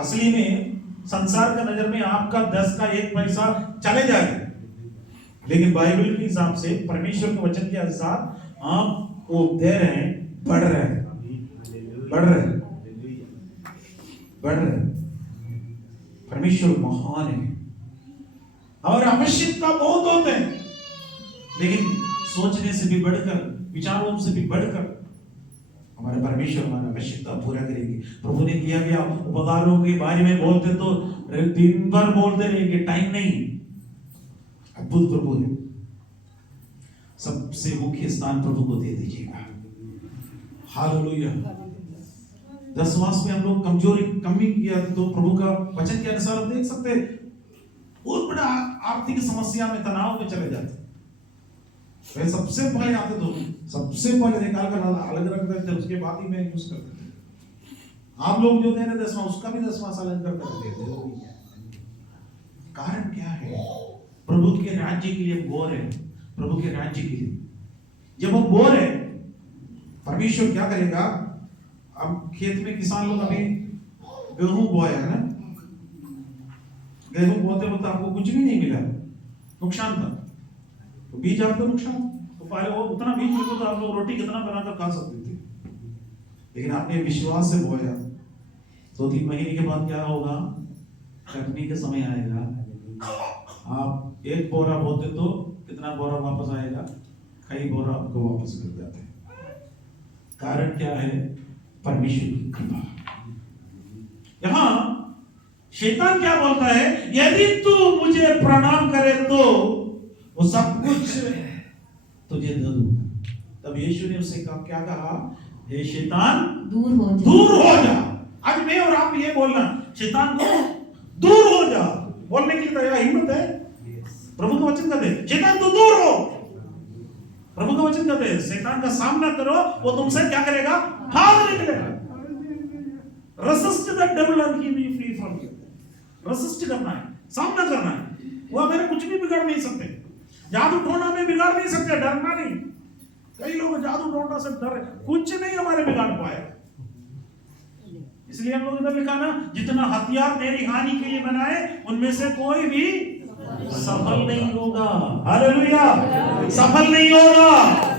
असली में संसार का नजर में आपका 10 का 1 पैसा चले जाएगा, लेकिन बाइबल के हिसाब से, परमेश्वर के वचन के अनुसार आप वो दे रहे हैं, बढ़ रहे हैं, बढ़ रहे हैं, बढ़ रहे हैं। परमेश्वर महान है और आवश्यकता बहुत होते हैं, लेकिन सोचने से भी बढ़कर, विचारों से भी बढ़कर हमारे परमेश्वर हमारी आवश्यकता पूरा करेंगे। प्रभु ने किया गया उपकारों के बारे में बोलते तो दिन भर बोलते रहेंगे, टाइम नहीं। अद्भुत प्रभु है। सबसे मुख्य स्थान प्रभु को दे दीजिएगा। हालेलुया। दसवांश में हम लोग कमी किया तो प्रभु का वचन के अनुसार हम देख सकते हैं बहुत बड़ा आर्थिक समस्या में, तनाव में चले जाते। वे सबसे पहले आते तो सबसे पहले निकाल कर अलग रख देते थे, उसके बाद ही मैं यूज करते थे। आप लोग जो दे रहे दसवां, उसका भी दसवां अलग कर देते थे। कारण क्या है? प्रभु के राज्य के लिए बोर है, प्रभु के राज्य के लिए। जब वो बोर है, परमेश्वर क्या करेगा? अब खेत में किसान लोग अभी गेहूं बोया है ना, गेहूं बोते वक्त आपको कुछ भी नहीं मिला, नुकसान था। तो बीज आपको नुकसान, तो पहले वो उतना बीज मिलता तो आप लोग रोटी कितना बनाकर खा सकते थे। लेकिन आपने विश्वास से बोया, 2-3 महीने के बाद क्या होगा? कटनी का समय आएगा। आप 1 बोरा बोते तो कितना बोरा वापस आएगा? कई बोरा आपको वापस मिल जाते हैं। कारण क्या है? परमेश्वर की कृपा। यहां शैतान क्या बोलता है? यदि तू मुझे प्रणाम करे तो वो सब कुछ तुझे दे दूंगा। तब यीशु ने उससे क्या कहा? हे शैतान, दूर हो जा, दूर हो जा। आज मैं और आप ये बोलना, शैतान को दूर हो जा बोलने की तैयार हिम्मत है? प्रभु का वचन कहते हैं शैतान तू दूर हो। प्रभु का वचन कहते हैं शैतान का सामना करो, वो तुमसे क्या करेगा? भाग निकलेगा। Resist the devil and he will be free from you. Resist करना है, सामना करना है। वो हमें कुछ भी बिगाड़ नहीं सकते। जादू टोना में बिगाड़ नहीं सकते, डरना नहीं। कई लोग जादू टोना से डर, कुछ नहीं हमारे बिगाड़ पाए। इसलिए हम लोग इधर लिखा ना, जितना हथियार तेरी हानि के लिए बनाए उनमें से कोई भी सफल नहीं होगा। हालेलुया, सफल नहीं होगा।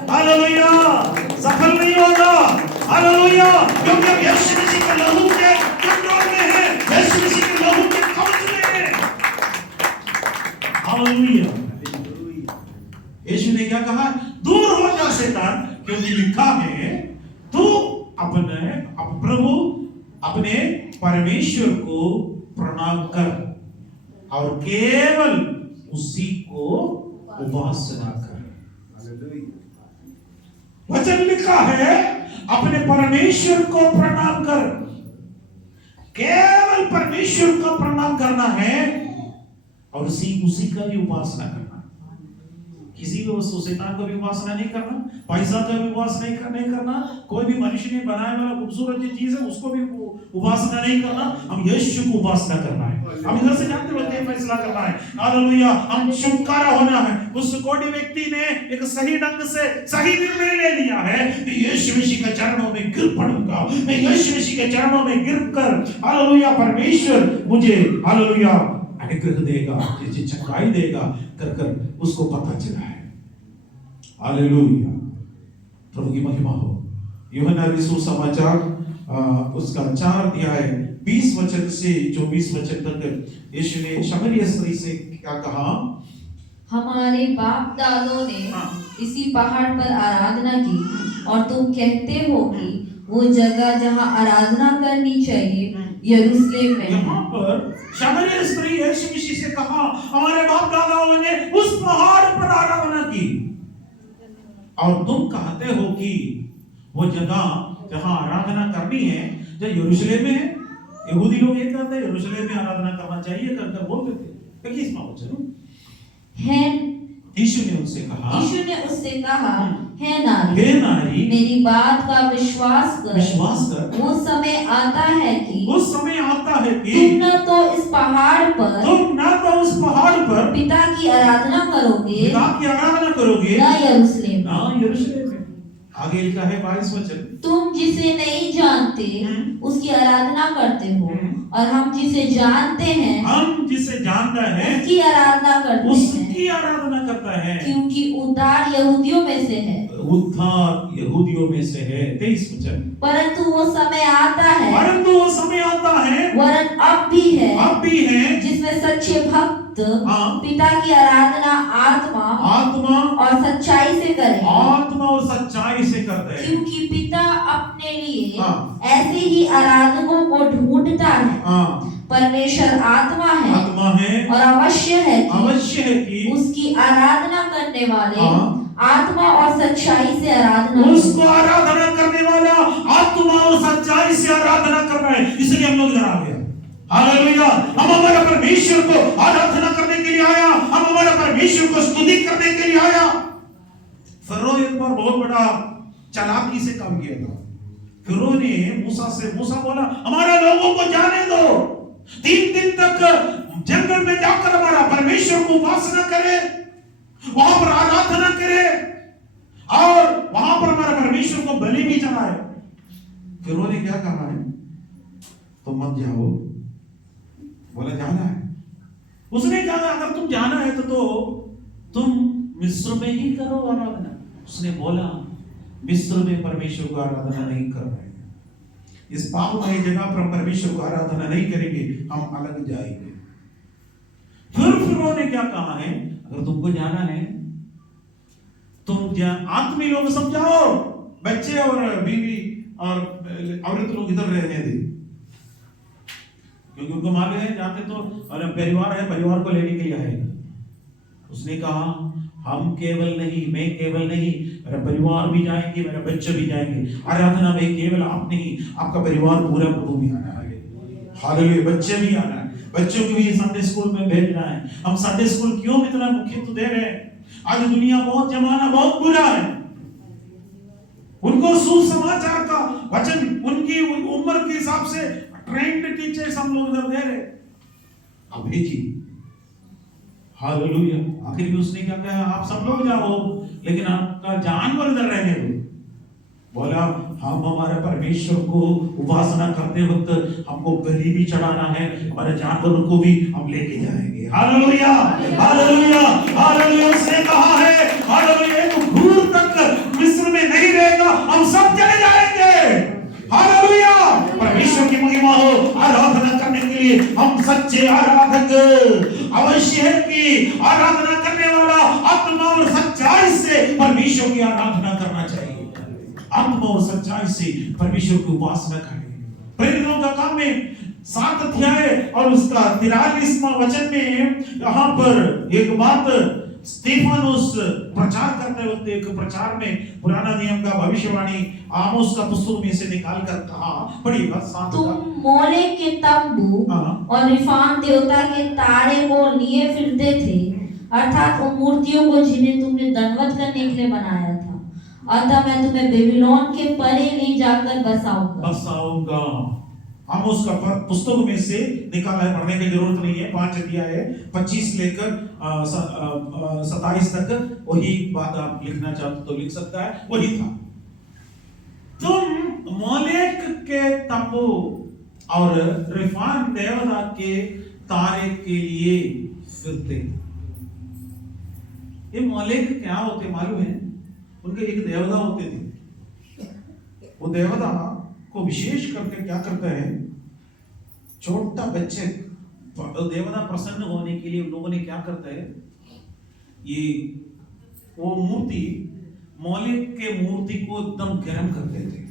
हालेलुया, सफल नहीं होगा। हालेलुया, क्योंकि हम यीशु मसीह के लहू के कंट्रोल में हैं, यीशु मसीह के लहू के कब्ज में हैं। हालेलुया। यीशु ने क्या कहा? दूर हो जा शैतान, क्योंकि लिखा है तू प्रभु अपने परमेश्वर को प्रणाम कर और केवल उसी को उपासना कर। वचन लिखा है अपने परमेश्वर को प्रणाम कर, केवल परमेश्वर का प्रणाम करना है और उसी का भी उपासना करना। किसी भी वस्तु, शैतान का भी उपासना नहीं करना, पैसा का भी उपासना नहीं करना, कोई भी मनुष्य ने बनाया वाला खूबसूरत जो चीज है उसको भी उपासना नहीं करना। हम यीशु को उपासना करना है। हम इधर से जानते होते हैं फैसला करना है। हालेलुया, हम छुटकारा होना है। उस कोढ़ी व्यक्ति ने एक सही ढंग से सही निर्णय ले लिया है, यीशु मसीह के चरणों में गिर पड़ूंगा। मैं यीशु मसीह के चरणों में गिर कर, हालेलुया, परमेश्वर मुझे हालेलुया अनुग्रह देगा, मुझे चंगाई देगा कर उसको पता चला है। हालेलुया, प्रभु की महिमा हो। यूहन्ना रसूल समाचार उसका 4 अध्याय 20 वचन से 24 वचन तक यीशु ने शमरिया स्त्री से क्या कहा? हमारे बाप दादों ने इसी पहाड़ पर आराधना की और तुम कहते हो कि वो जगह जहाँ आराधना करनी चाहिए यरूशलेम में। यहाँ पर शमरिया स्त्री यीशु मसीह से कहा हमारे बाप दादाओं ने उस पहाड़ पर आराधना की और तुम कहते हो कि वो जगह जहाँ आराधना करनी है जो यरूशलेम में है। यहूदी लोग ये कहते हैं यरूशलेम में आराधना करना चाहिए कर बोलते थे। 21वां वचन है, यीशु ने उससे कहा हे नारी मेरी बात का विश्वास कर। वो समय आता है कि तुम न तो इस पहाड़ पर पिता की आराधना करोगे न यरूशलेम में। आगे लिखा है 22 वचन, तुम जिसे नहीं जानते उसकी आराधना करते हो और हम जिसे जानते हैं उसकी आराधना करता है क्योंकि उद्धार यहूदियों में से है। 23 वचन, परंतु वो समय आता है वरन अब भी है जिसमें सच्चे भक्त पिता की आराधना आत्मा और सच्चाई से करते हैं क्योंकि पिता अपने लिए ऐसे ही आराधकों को ढूंढता है। परमेश्वर आत्मा है और अवश्य है कि उसकी आराधना करने वाले आत्मा और सच्चाई से आराधना उसको आराधना करने वाला आत्मा और सच्चाई से आराधना कर रहा है, इसलिए हम लोग इधर आ गए। हालेलुया। हम हमारे परमेश्वर को आराधना करने के लिए आया, हम हमारे परमेश्वर को स्तुति करने के लिए आया। फरो एक बार बहुत बड़ा चालाकी से काम किया था। फिरो ने मूसा बोला हमारे लोगों को जाने दो, 3 दिन तक जंगल में जाकर हमारा परमेश्वर को उपासना करे, वहां पर आराधना करे और वहां पर हमारे परमेश्वर को बलि भी चढ़ाए। फिरो ने क्या कहा है, तुम मत जाओ। बोला जाना है। उसने कहा अगर तुम जाना है तो तुम मिस्र में ही करो आराधना। उसने बोला मिस्र में परमेश्वर को आराधना नहीं कर रहे हैं, इस पापमय जगह पर हम परमेश्वर को आराधना नहीं करेंगे, हम अलग जाएंगे। फिर फिरौन ने क्या कहा है, अगर तुमको जाना है तुम आदमी लोग सब जाओ, बच्चे और बीवी और औरत लोग इधर रहने दे, क्योंकि उनको मालूम है जाते तो और परिवार है, परिवार को लेने के लिए आएगा। उसने कहा हम केवल नहीं, मैं केवल नहीं, मेरा परिवार भी जाएंगे, मेरे बच्चे भी जाएंगे। आराधना में केवल आप नहीं, आपका परिवार पूरा प्रभु भी आना है। हालेलुया। बच्चे भी आना है, बच्चों को भी संडे स्कूल में भेजना है। हम संडे स्कूल क्यों इतना मुख्यत्व दे रहे हैं? आज दुनिया बहुत, जमाना बहुत बुरा है, उनको सुसमाचार का वचन उनकी उम्र के हिसाब से ट्रेंड टीचर्स हम लोग इधर दे रहे। अब भेजिए। हालेलुया। आखिर में उसने क्या कहा, आप सब लोग जाओ लेकिन आपका जानवर इधर रहने दो। बोला हम हमारे परमेश्वर को उपासना करते वक्त हमको बलि भी चढ़ाना है, हमारे जानवरों को भी हम लेके जाएंगे। हालेलुया, हालेलुया, हालेलुया। उसने कहा है हालेलुया, एक भूर तक मिस्र में नहीं रहेगा, हम सब चले जाएंगे। हालेलुया। परमेश्वर की महिमा हो। आराधना करने के लिए हम सच्चे आराधक अवश्य है कि आराधना करने वाला आत्मा और सच्चाई से परमेश्वर की आराधना करना चाहिए। आत्मा और सच्चाई से परमेश्वर की उपासना करें। प्रेरितों का काम में 7 अध्याय और उसका 43वां वचन में यहाँ पर एक बात, स्तेफानोस प्रचार करते वक्त एक प्रचार में पुराना नियम का भविष्यवाणी आमोस का पुस्तक में से निकाल कर कहा, पढ़िए बस 7 तुम मोलेक के तंबू और रिफान देवता के तारे को लिए फिरते थे, अर्थात उन मूर्तियों को जिन्हें तुमने दंडवत करने के लिए बनाया था। अतः मैं तुम्हें बेबीलोन के परे ले जाकर बसाऊंगा। आमोस का पुस्तक में से निकाला है, पढ़ने की जरूरत नहीं है। 5 अध्याय है, 25 लेकर 27 तक वही बात आप लिखना चाहते तो लिख सकता है, वही था। तुम मोलेक के तंबू और रिफान देवता के तारे के लिए फिरते। ये मोलेक क्या होते मालूम है? उनके एक देवता होते थे। वो देवता को विशेष करके क्या करता है, छोटा बच्चे देवता प्रसन्न होने के लिए उन लोगों ने क्या करता है, ये वो मूर्ति मोलेक के मूर्ति को एकदम गर्म करते थे।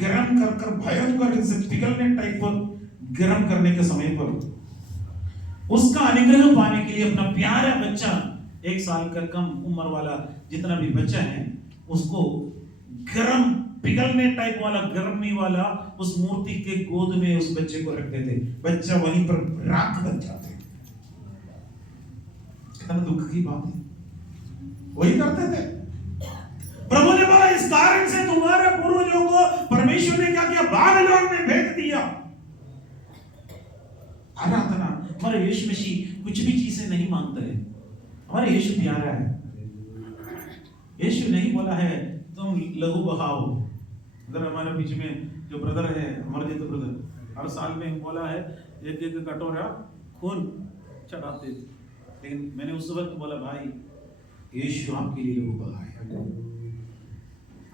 गर्म कर भयंकर से पिघलने टाइप पर गर्म करने के समय पर उसका अनुग्रह पाने के लिए अपना प्यारा बच्चा, 1 साल का कम उम्र वाला जितना भी बच्चा है, उसको गर्म पिघलने टाइप वाला, गर्मी वाला उस मूर्ति के गोद में उस बच्चे को रखते थे। बच्चा वहीं पर राख बन जाते। कितना दुख की बात है, वही करते थे। प्रभु ने बोला इस कारण से तुम्हारे पूर्वजों को परमेश्वर ने क्या किया, बाबिलोन में भेज दिया। आराधना, हमारे यीशु मसीह कुछ भी चीजें नहीं मांगते हैं। हमारे यीशु प्यारा है। यीशु नहीं बोला है तुम लहू बहाओ। अगर हमारे बीच में जो ब्रदर है, अमरजीत ब्रदर, हर साल में बोला है 1-1 कटोरा खून चढ़ाते, लेकिन मैंने उस वक्त बोला भाई यीशु आपके लिए लहू बहाया।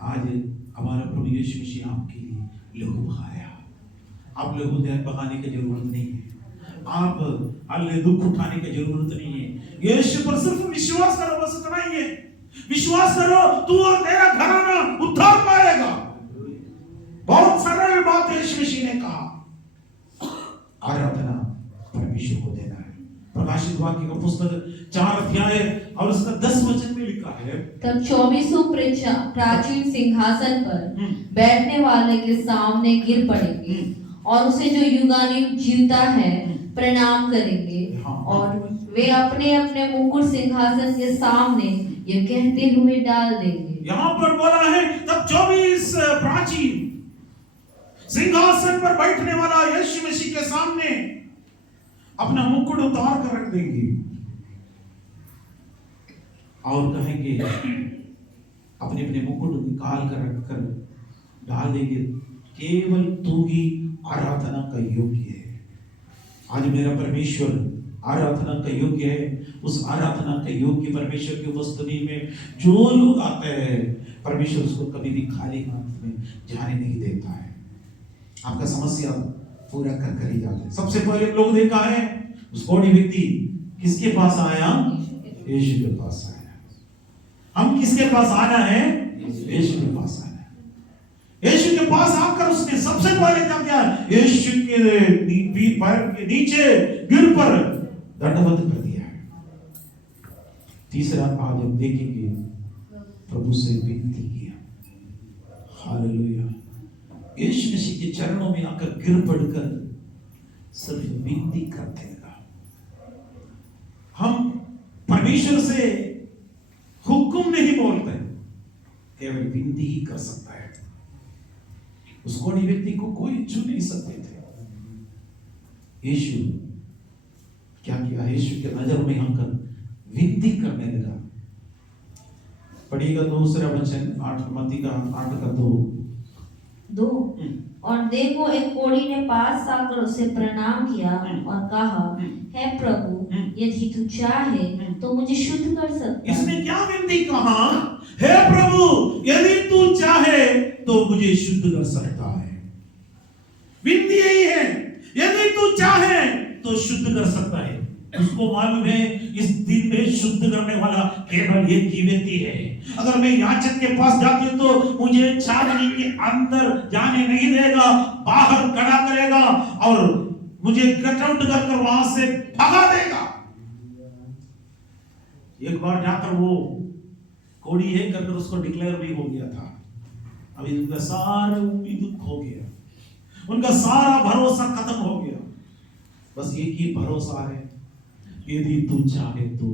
आज हमारा प्रभु यीशु मसीह आपके लिए लहू बहाया। आप लहू बहाने की जरूरत नहीं है, आप अल्ले दुख उठाने की जरूरत नहीं है। यीशु पर सिर्फ विश्वास करो, बस इतना ही है। विश्वास करो, तू और तेरा घराना उद्धार पाएगा। बहुत सरल बात यीशु मसीह ने कहा। आराधना परमेश्वर को देना है। प्रकाश प्रकाशित वाक्य का पुस्तक 4 अध्याय और उसका 10 वचन में लिखा है, तब 24 प्राचीन सिंहासन पर बैठने वाले के सामने गिर पड़ेंगे और उसे जो युगानुयुग जीवता है प्रणाम करेंगे। और वे अपने अपने मुकुट सिंहासन के सामने ये कहते हुए डाल देंगे। यहाँ पर बोला है तब 24 प्राचीन सिंहासन पर बैठने वाला यीशु मसीह के सामने अपना मुकुट उतार कर रख देंगे और कहेंगे, अपने अपने मुकुट निकाल कर रख कर डाल देंगे, केवल तू ही आराधना का योग्य है। आज मेरा परमेश्वर आराधना का योग्य है। उस आराधना का योग्य परमेश्वर की उपस्थिति में जो लोग आते हैं, परमेश्वर उसको कभी भी खाली हाथ में जाने नहीं देता है। आपका समस्या पूरा कर ही जाता है। सबसे पहले लोग देखा है उस कोढ़ी व्यक्ति किसके पास आया? यीशु के पास आया। हम किसके पास आना है? यीशु के पास आना है। यीशु के पास आकर उसने सबसे पहले क्या किया? यीशु के पैर के नीचे गिर पर दंडवत कर दिया है। तीसरा आज हम देखेंगे प्रभु से विनती किया। हालेलुया। यीशु मसीह के चरणों में आकर गिर पड़कर सिर्फ विनती करते हैं। हम परमेश्वर से हुक्म नहीं बोलते, केवल विनती ही कर सकता है। उस कोढ़ी व्यक्ति को कोई छू नहीं सकते थे। यीशु क्या किया? यीशु के नजर में आकर विनती करने लगा। पढ़िएगा दूसरा वचन 8 मत्ती का 8 का 2। और देखो एक कोढ़ी ने पास आकर उसे प्रणाम किया और कहा, हे प्रभु, यदि तू चाहे तो मुझे शुद्ध कर सकता है। इसने क्या विनती कहा? हे प्रभु, यदि तू चाहे तो मुझे शुद्ध कर सकता है। विनती यही है, यदि तू चाहे तो शुद्ध कर सकता है। उसको मालूम है इस दिन में शुद्ध करने वाला केवल एक ही व्यक्ति है। अगर मैं याजक के पास जाती हूं तो मुझे छावनी के अंदर जाने नहीं देगा, बाहर खड़ा करेगा और मुझे कट आउट कर वहां से भगा देगा। एक बार जाकर वो कोढ़ी है करकर उसको डिक्लेयर भी हो गया था। अभी उनका सारा उम्मीद खो गया, उनका सारा भरोसा खत्म हो गया। बस एक ही भरोसा है, यदि तू चाहे तो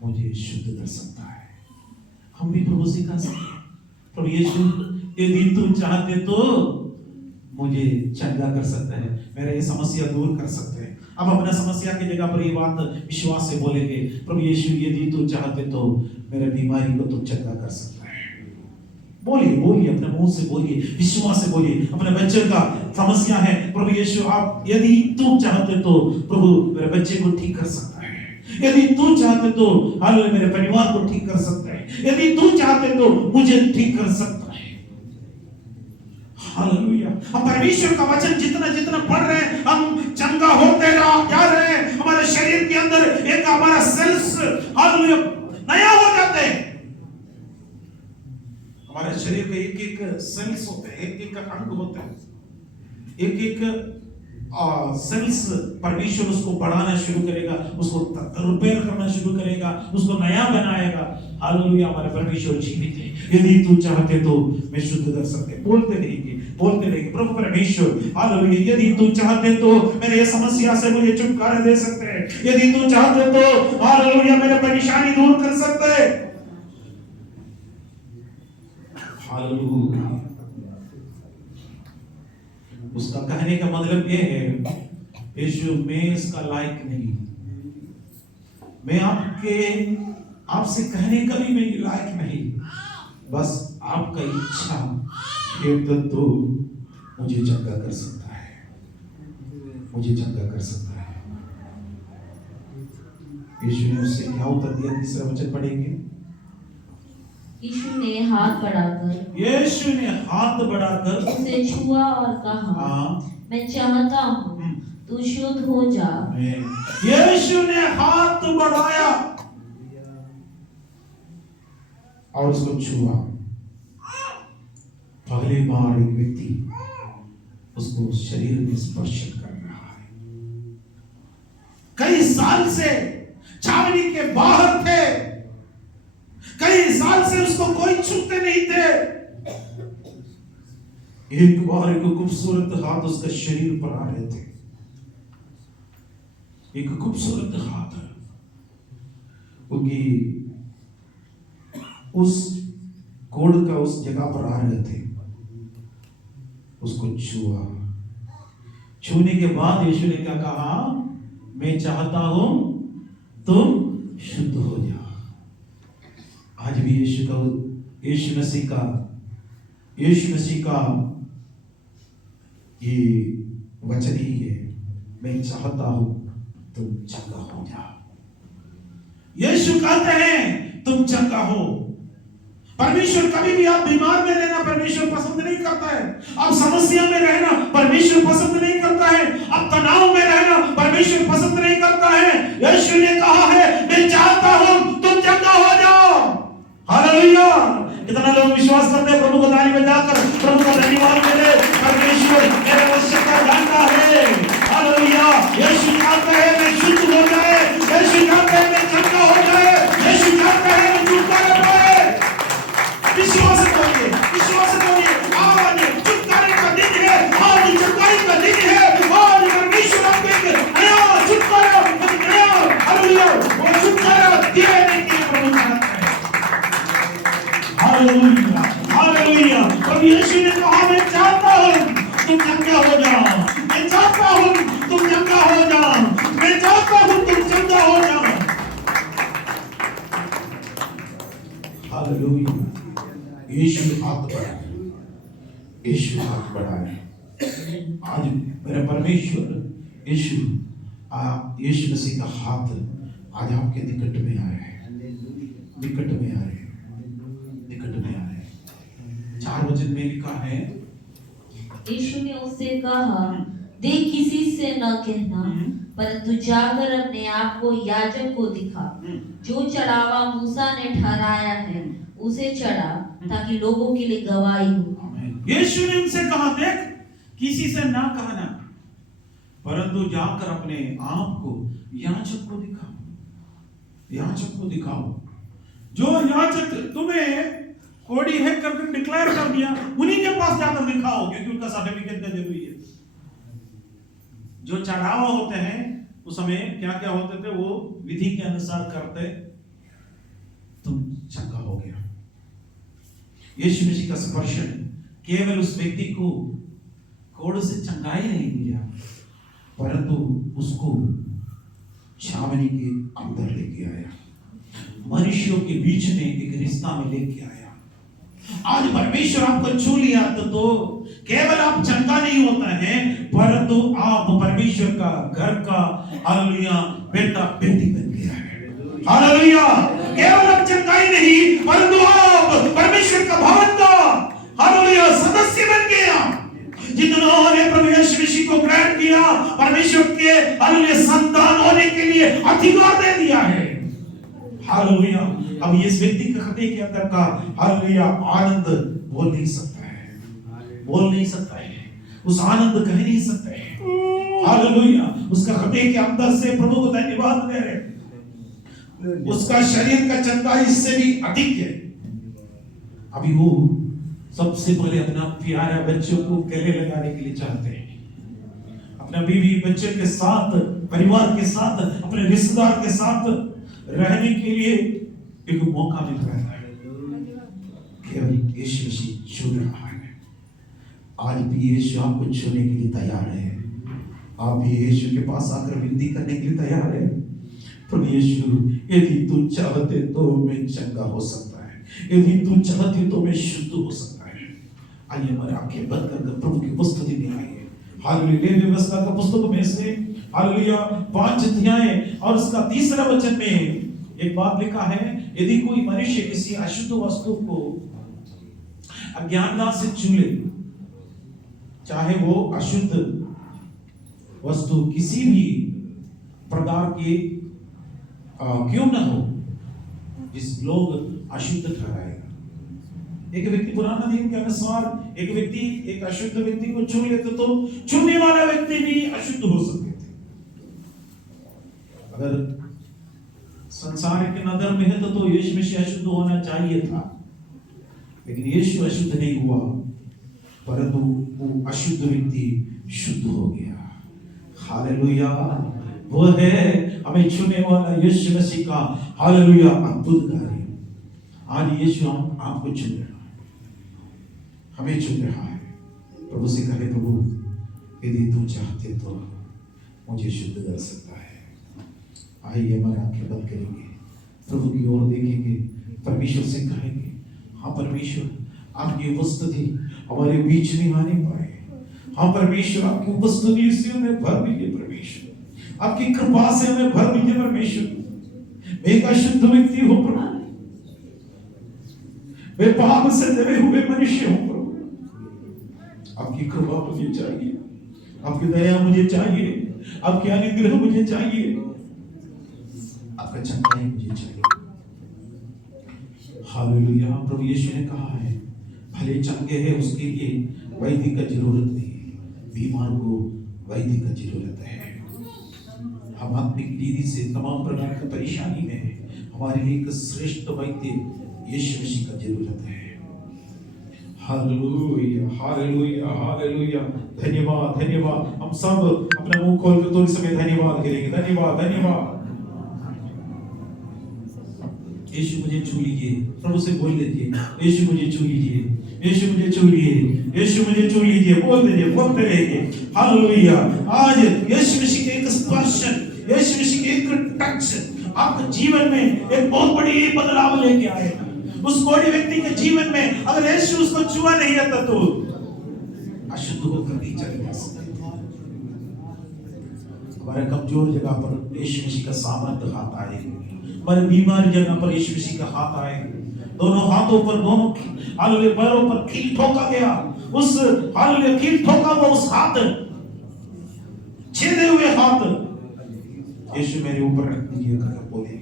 मुझे शुद्ध कर सकता है। हम भी प्रभु से कह सकते हैं, प्रभु यीशु, यदि तू चाहते तो मुझे चंगा कर सकता है, मेरा ये समस्या दूर कर सकते हैं। अब अपना समस्या की जगह पर ये बात विश्वास से बोलेंगे, प्रभु यीशु, यदि तू चाहते तो मेरे बीमारी को तू चंगा कर सकता है। बोलिए बोलिए, अपने मुंह से बोलिए, विश्वास से बोलिए। अपने बच्चे का समस्या है, प्रभु यीशु आप यदि तू चाहते तो प्रभु मेरे बच्चे को ठीक कर सकता है। यदि तू चाहते तो हालेलुया मेरे परिवार को ठीक कर सकता है। यदि तू चाहते तो मुझे ठीक कर सकता है। हालेलुया। हम परमेश्वर का वचन जितना जितना पढ़ रहे हैं, हम चंगा होते जा रहे हैं। हमारे शरीर के अंदर एक हमारा सेल्स हालेलुया नया हो जाते हैं। हमारे शरीर के एक एक सेल्स होते हैं, एक एक अंग होते हैं, एक एक सेल्स परमेश्वर उसको बढ़ाना शुरू करेगा, उसको रिपेयर करना शुरू करेगा, उसको नया बनाएगा। हालेलुया। हमारे परमेश्वर जीवित है। यदि तू चाहते तो मैं शुद्ध कर सकते। बोलते रहेंगे प्रभु परमेश्वर हालेलुया, यदि तू चाहते तो मेरे ये समस्या से मुझे छुटकारा दे सकते हैं। यदि तू चाहते तो हालेलुया मेरे परेशानी दूर कर सकते हैं। हालेलुया। उसका कहने का मतलब ये है, यीशु मैं इसका लायक नहीं, मैं आपसे कहने का भी मैं लायक नहीं, बस आपका इच्छा है तो मुझे चंगा कर सकता है, मुझे चंगा कर सकता है। यीशु ने उससे क्या उत्तर दिया? तीसरा वचन पढ़ेंगे। यीशु ने हाथ बढ़ाकर उसे छुआ और कहा, मैं चाहता हूँ तू शुद्ध हो जा। यीशु ने हाथ बढ़ाया और उसको छुआ। पहली बार एक व्यक्ति उसको शरीर में स्पर्श कर रहा है। कई कई साल से छावनी के बाहर थे, कई साल से उसको कोई छूते नहीं थे। एक बार एक खूबसूरत हाथ उसके शरीर पर आ रहे थे, एक खूबसूरत हाथ उनकी उस कोड का उस जगह पर आ रहे थे, उसको छुआ। छूने के बाद यीशु ने क्या कहा, मैं चाहता हूं तुम शुद्ध हो जाओ। आज भी यीशु मसीह का ये वचन ही है, मैं चाहता हूं तुम चंगा हो जाओ। यीशु कहते हैं तुम चंगा हो। परमेश्वर कभी भी आप बीमार में रहना परमेश्वर पसंद नहीं करता है, आप समस्या में रहना परमेश्वर पसंद नहीं करता है, आप तनाव में रहना परमेश्वर पसंद नहीं करता है। यीशु ने कहा है मैं चाहता हूं तुम चंगा हो जाओ। हालेलुया। कितना लोग विश्वास करते हैं प्रभु को ताली बजाकर प्रभु का धन्यवाद करें। परमेश्वर मेरे आवश्यकता जानता है। हालेलुया। यीशु चाहता है मैं शुद्ध हो जाए, यीशु चाहता है मैं चंगा हो जाए, यीशु चाहता है मैं छुटकारा पाए। विश्वास करिए, विश्वास करिए। आज छुटकारे का दिन है, आज चंगाई का दिन है, आज परमेश्वर आपको एक नया छुटकारा, एक नया हालेलुया वो छुटकारा देने के लिए प्रभु चाहता है। Hallelujah, hallelujah. और यीशु ने कहा मैं चाहता हूं तुम चंगा हो जाओ, मैं चाहता हूं तुम चंगा हो जाओ, मैं चाहता हूं तुम चंगा हो जाओ। हालेलुया। यीशु हाथ बढ़ाए, यीशु हाथ बढ़ाए। आज मेरे परमेश्वर यीशु मसीह का हाथ आज आपके निकट में आ रहे हैं, निकट में आ रहे हैं, निकट में आ रहे हैं। 4 वचन में लिखा है, यीशु ने उससे कहा देख किसी से न कहना, परंतु जाकर अपने आप को याजक को दिखा, जो चढ़ावा मूसा ने ठहराया है उसे चढ़ा, ताकि लोगों के लिए गवाही हो। यीशु ने उनसे कहा देख किसी से ना कहना, परंतु जाकर अपने आप को याजक को दिखाओ, याजक को दिखाओ। जो याजक तुम्हें कोड़ी है करके डिक्लेयर कर दिया उन्हीं के पास जाकर दिखाओ, क्योंकि उनका सर्टिफिकेट का जरूरी है। जो चढ़ावा होते हैं उस समय क्या क्या होते थे वो विधि के अनुसार करते, तुम चंगा हो गया। यीशु मसीह का स्पर्शन केवल उस व्यक्ति को कोड़ से चंगाई नहीं दिया, परंतु उसको छावनी के अंदर लेके आया, मनुष्यों के बीच में एक रिश्ता में लेके आया। आज परमेश्वर आपको छू लिया तो केवल आप चंगा नहीं होता है, परंतु आप परमेश्वर का घर का हालेलुया बेटा बेटी बन गया है। हालेलुया। केवल आप चंगाई नहीं, परंतु आप परमेश्वर का भवन का हालेलुया सदस्य बन गया। जिन्होंने प्रभु यीशु मसीह को ग्रहण किया, परमेश्वर के हालेलुया संतान होने के लिए अधिकार दे दिया है। हालेलुया। अब इस व्यक्ति के हृदय के अंदर का हालेलुया आनंद बोल नहीं सकता है, बोल नहीं सकता है, उस आनंद कह नहीं सकता है। हालेलुया। उसका हृदय के अंदर से प्रभु को धन्यवाद दे रहे, उसका शरीर का चंगा इससे भी अधिक है। अभी वो सबसे पहले अपना प्यारा बच्चों को गले लगाने के लिए चाहते हैं, अपना बीवी बच्चे के साथ, परिवार के साथ, अपने रिश्तेदार के साथ रहने के लिए एक मौका मिल रहा है। केवल यीशु मसीह छू रहा है। आज भी यीशु आपको छूने के लिए तैयार है। आप भी यीशु के पास आकर विनती करने के लिए तैयार है, प्रभु यीशु यदि तू चाहते तो मैं चंगा हो सकता है, यदि तू चाहती तो मैं शुद्ध हो सकता है। आइए हमारे आंखें बंद कर प्रभु की उपस्थिति में आइए। हालेलुया। व्यवस्था का पुस्तक में से हालेलुया 5 अध्याय और उसका 3रा वचन में एक बात लिखा है, यदि कोई मनुष्य किसी अशुद्ध वस्तु को अज्ञानता से छू ले, चाहे वो अशुद्ध वस्तु किसी भी प्रकार की क्यों न हो, जिस लोग अशुद्ध ठहराएगा। एक व्यक्ति पुराना नियम के अनुसार एक व्यक्ति एक अशुद्ध व्यक्ति को छू लेते तो छूने वाला व्यक्ति भी अशुद्ध हो सकते थे। अगर संसार की नजर में है तो यीशु मसीह अशुद्ध होना चाहिए था, लेकिन यीशु अशुद्ध नहीं हुआ, परंतु वो अशुद्ध व्यक्ति शुद्ध हो गया। हालेलुया। वो है हमें छूने वाला यीशु मसीह का हालेलुया अद्भुत कार्य। आज यीशु हम आपको चुन रहा है, हमें चुन रहा है। प्रभु से कहे, प्रभु यदि तू चाहते तो मुझे शुद्ध कर सकता है। आइए हमारे आंखें बंद करेंगे, प्रभु की ओर देखेंगे, परमेश्वर से कहेंगे, हाँ परमेश्वर आपकी उपस्थिति हमारे बीच में आने पाए। हाँ परमेश्वर आपकी उपस्थिति से हमें भर दीजिए परमेश्वर, आपकी कृपा से हमें भर दीजिए परमेश्वर। मैं एक अशुद्ध व्यक्ति हूँ प्रभु, मैं पाप से दबे हुए मनुष्य हूँ प्रभु। आपकी कृपा मुझे चाहिए, आपकी दया मुझे चाहिए, आपकी अनुग्रह मुझे चाहिए, आपका चंगाई मुझे चाहिए। हालेलुया। प्रभु यीशु ने कहा है, भले चंगे हैं उसके लिए वैद्य का जरूरत नहीं, बीमार को वैद्य का जरूरत है। हम आत्मिक रीति से तमाम प्रकार की परेशानी में हमारे लिए एक श्रेष्ठ वैद्य यीशु मसीह का जरूरत है। हालेलुया, हालेलुया, हालेलुया। धन्यवाद, धन्यवाद। हम सब अपना मुंह खोल कर थोड़ी समय धन्यवाद करेंगे। धन्यवाद, धन्यवाद। यीशु मुझे छू लीजिए, प्रभु से बोल दीजिए, यीशु मुझे छू लीजिए, यीशु मुझे छू लीजिए, यीशु मुझे छू लीजिए। बोल दीजिए, बोलते रहिए। हालेलुया। आज यीशु मसीह के एक स्पर्शन, यीशु मसीह के एक टच आपके जीवन में एक बहुत बड़ी बदलाव लेके आएगा। उस कोढ़े व्यक्ति के जीवन में अगर यीशु उसको छुआ नहीं रहता तो अशुद्ध होकर नहीं चले जा सकते। हमारे कमजोर जगह पर यीशु मसीह का सामर्थ्य हाथ आए, हमारे बीमार जगह पर यीशु मसीह का हाथ आए। दोनों हाथों पर, दोनों हालेलुया पैरों पर कील ठोका गया, उस हालेलुया कील ठोका हुआ उस हाथ, छेदे हुए हाथ यीशु मेरे ऊपर रख दीजिए करके बोले।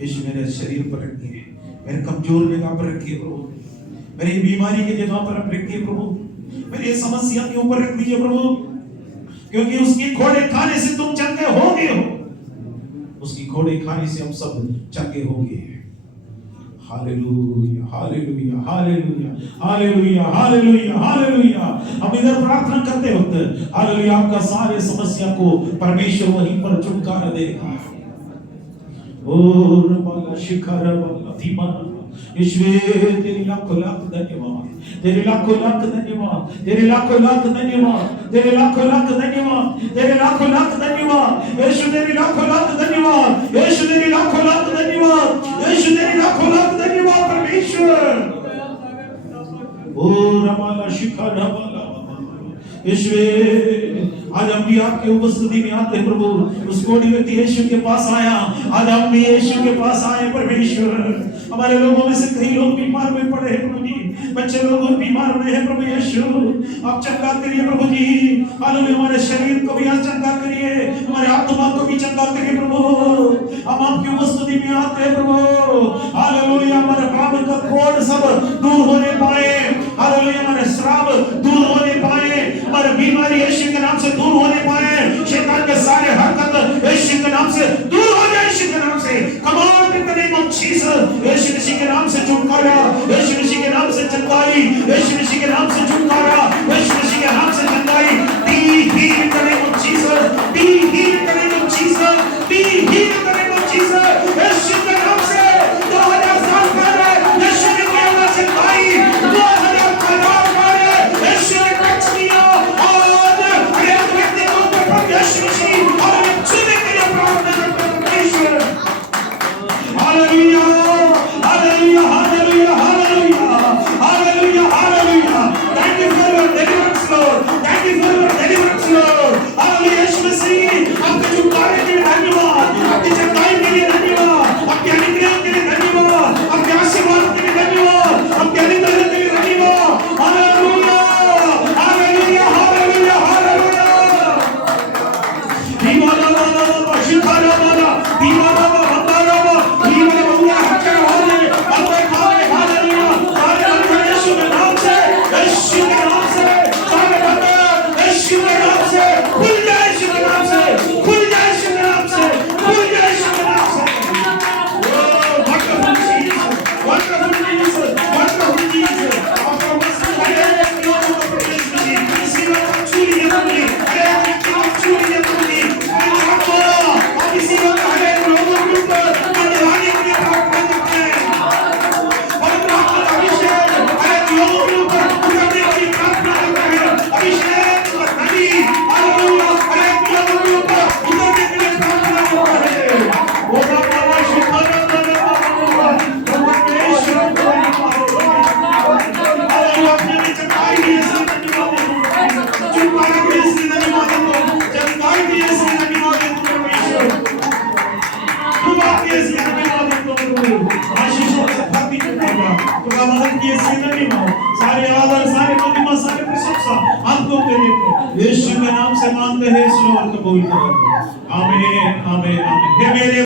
यीशु मेरे शरीर पर रखिए, मेरे कमजोर जगह पर रखिए प्रभु, मेरी बीमारी की जगह पर रखिए प्रभु, मेरी समस्या के ऊपर रख दीजिए प्रभु, क्योंकि उसकी खोड़े खाने से तुम चंगे हो गए हो, उसकी खोड़े खाने से हम सब चंगे हो गए। हालेलुया, हालेलुया, हालेलुया, हालेलुया, हालेलुया, हालेलुया। हम इधर प्रार्थना करते वक्त हालेलुया आपका सारे समस्या को परमेश्वर वहीं पर छुटकारा देगा। ओ रबाला शिखर बाला दीवाना ईश्वर तेरी लाखों लाख धन्यवाद, तेरे लाखों लाख धन्यवाद, तेरे लाखों लाख धन्यवाद, तेरे लाखों लाख धन्यवाद, तेरे लाखों लाख धन्यवाद। यीशु तेरी लाखों लाख धन्यवाद, यीशु तेरी लाखों लाख धन्यवाद, यीशु तेरी लाखों लाख धन्यवाद परमेश्वर। ओ रबाला शिखर बाला ईश्वर, आज हम भी आपकी उपस्थिति में आते हैं प्रभु। उस कोढ़ी व्यक्ति यीशु के पास आया, आज हम भी यीशु के पास आए परमेश्वर। हमारे लोगों में से कई लोग बीमार में पड़े हैं प्रभु जी, बच्चे लोग बीमार में हैं प्रभु यीशु, आप चंगा करिए प्रभु जी। हालेलुया, हमारे शरीर को भी आज चंगा करिए, हमारे आत्मा को भी चंगा करिए प्रभु। हम आपकी उपस्थिति में आते हैं प्रभु। हालेलुया, हमारे पाप का कोढ़ सब दूर होने पाए, हालेलुया हमारे श्राप दूर होने पाए, हमारे बीमारी यीशु के नाम से दूर होने पाए, शैतान के सारे हरकत यीशु के नाम से दूर हो जाए, यीशु के नाम से। Come on in the name of Jesus. यीशु मसीह के नाम से छुटकारा, यीशु मसीह के नाम से चंगाई, यीशु मसीह के नाम से छुटकारा, यीशु मसीह के नाम से चंगाई। Be healed in the name of Jesus, be healed in the name of Jesus, be healed in the name of Jesus. यीशु के नाम से 2000 साल पहले यीशु ने किया चंगाई, 2000 साल पहले यीशु ने टच किया। आज हर एक व्यक्ति को ऊपर यीशु मसीह और छूने के लिए प्रार्थना करते हैं परमेश्वर। हालेलुया, हालेलुया, हालेलुया, हालेलुया, हालेलुया, हालेलुया। Thank you for your deliverance Lord, thank you for your deliverance Lord. हालेलुया यीशु मसीह, आपके छुटकारे के लिए धन्यवाद, आपकी चंगाई के लिए धन्यवाद, आपके अनुग्रह के लिए धन्यवाद, आपके आशीर्वाद के लिए धन्यवाद, आपके अनुग्रह के लिए धन्यवाद। हालेलुया, हालेलुया, हालेलुया, हालेलुया। दीवाना वाला शिखारा वाला दीवाना खुल जाए, खुदावंद की सेना नहीं माओ सारे आदर सारे महिमा सारे प्रशंसा आपको दे देते हैं यीशु के नाम से मांगते हैं, सुनो और कबूल करो। आमीन आमीन आमीन। हे मेरे